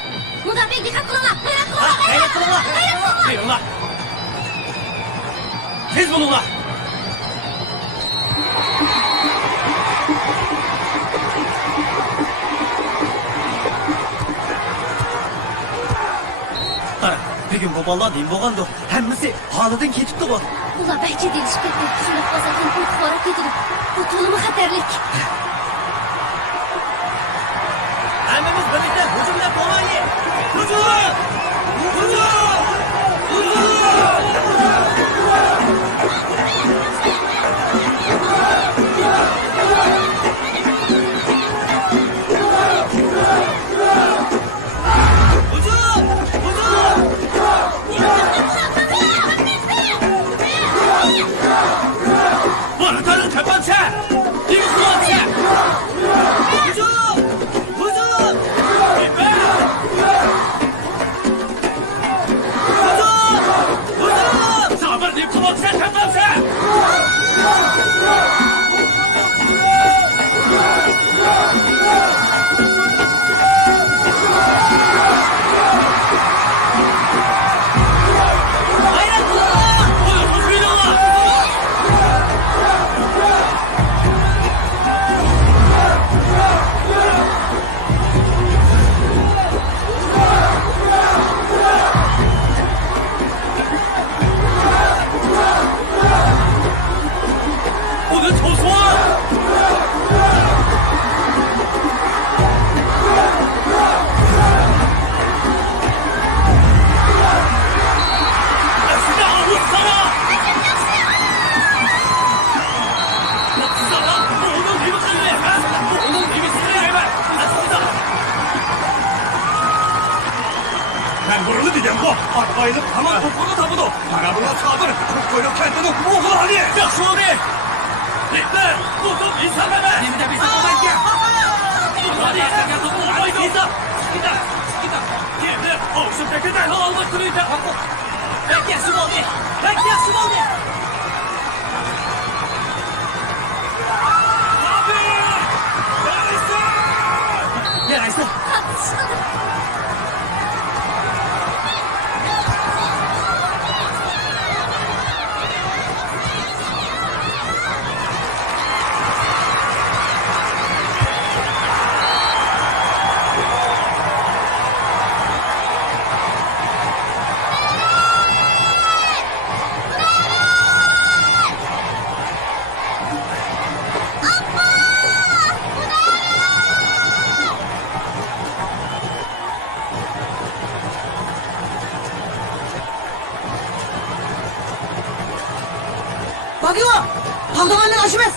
Bunda bek diqqat qilinglar. Hayrat qilinglar. Tez bo'linglar. Qara, bugun bu bolalar nima bo'lgandi? Hammasi holidan ketibdi bu. Ular bahcha delishib ketdi. Shuni qo'zatib qo'yib ketdi. Bu to'limi xatarlik. Hammamiz birlikda hujumlab qo'yaylik. Hujum! Bana tanrı tabanca! Bir kulakça! Arpayılıp tamam topunu tabudu. Arabına sabır. Koyup kendini oğul Ali. Yaxşı oldu. Bitti. Tutup insan bebe. Şimdi de bizi tutak ya. Hadi yeter topu. Hadi insan. Gider. Şimdi olsun peki de almak duruydu. Pek yaşım oldu. Abi. Neresi? Radio! Tağdamandan aşımız!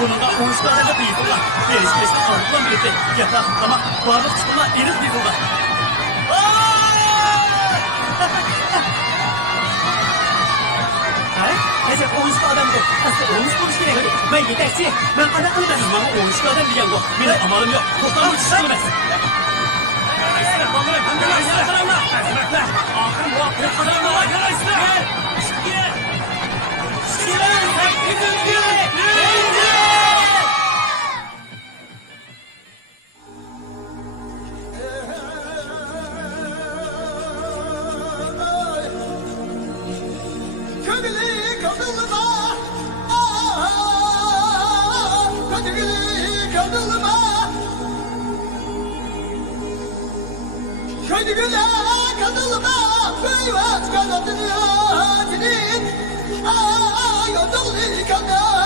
Bununla uğuşlarına bıyıklılar. Gelişmesi arzulan birlikte. Yatak, tamam, varlık çıkılma, deniz bıyıklılar. Neyse, oğuşlu adam bu. Aslında oğuş konuş gerek hadi. Ben yetekçi. Ben ana kılmayım. Bana oğuşlu adam diyen bu. Benim amalım yok. Toplam bir çıkılmaz. Ahır muhabbet adamla arkadaşlar. Gel. Ay, o dolu kanı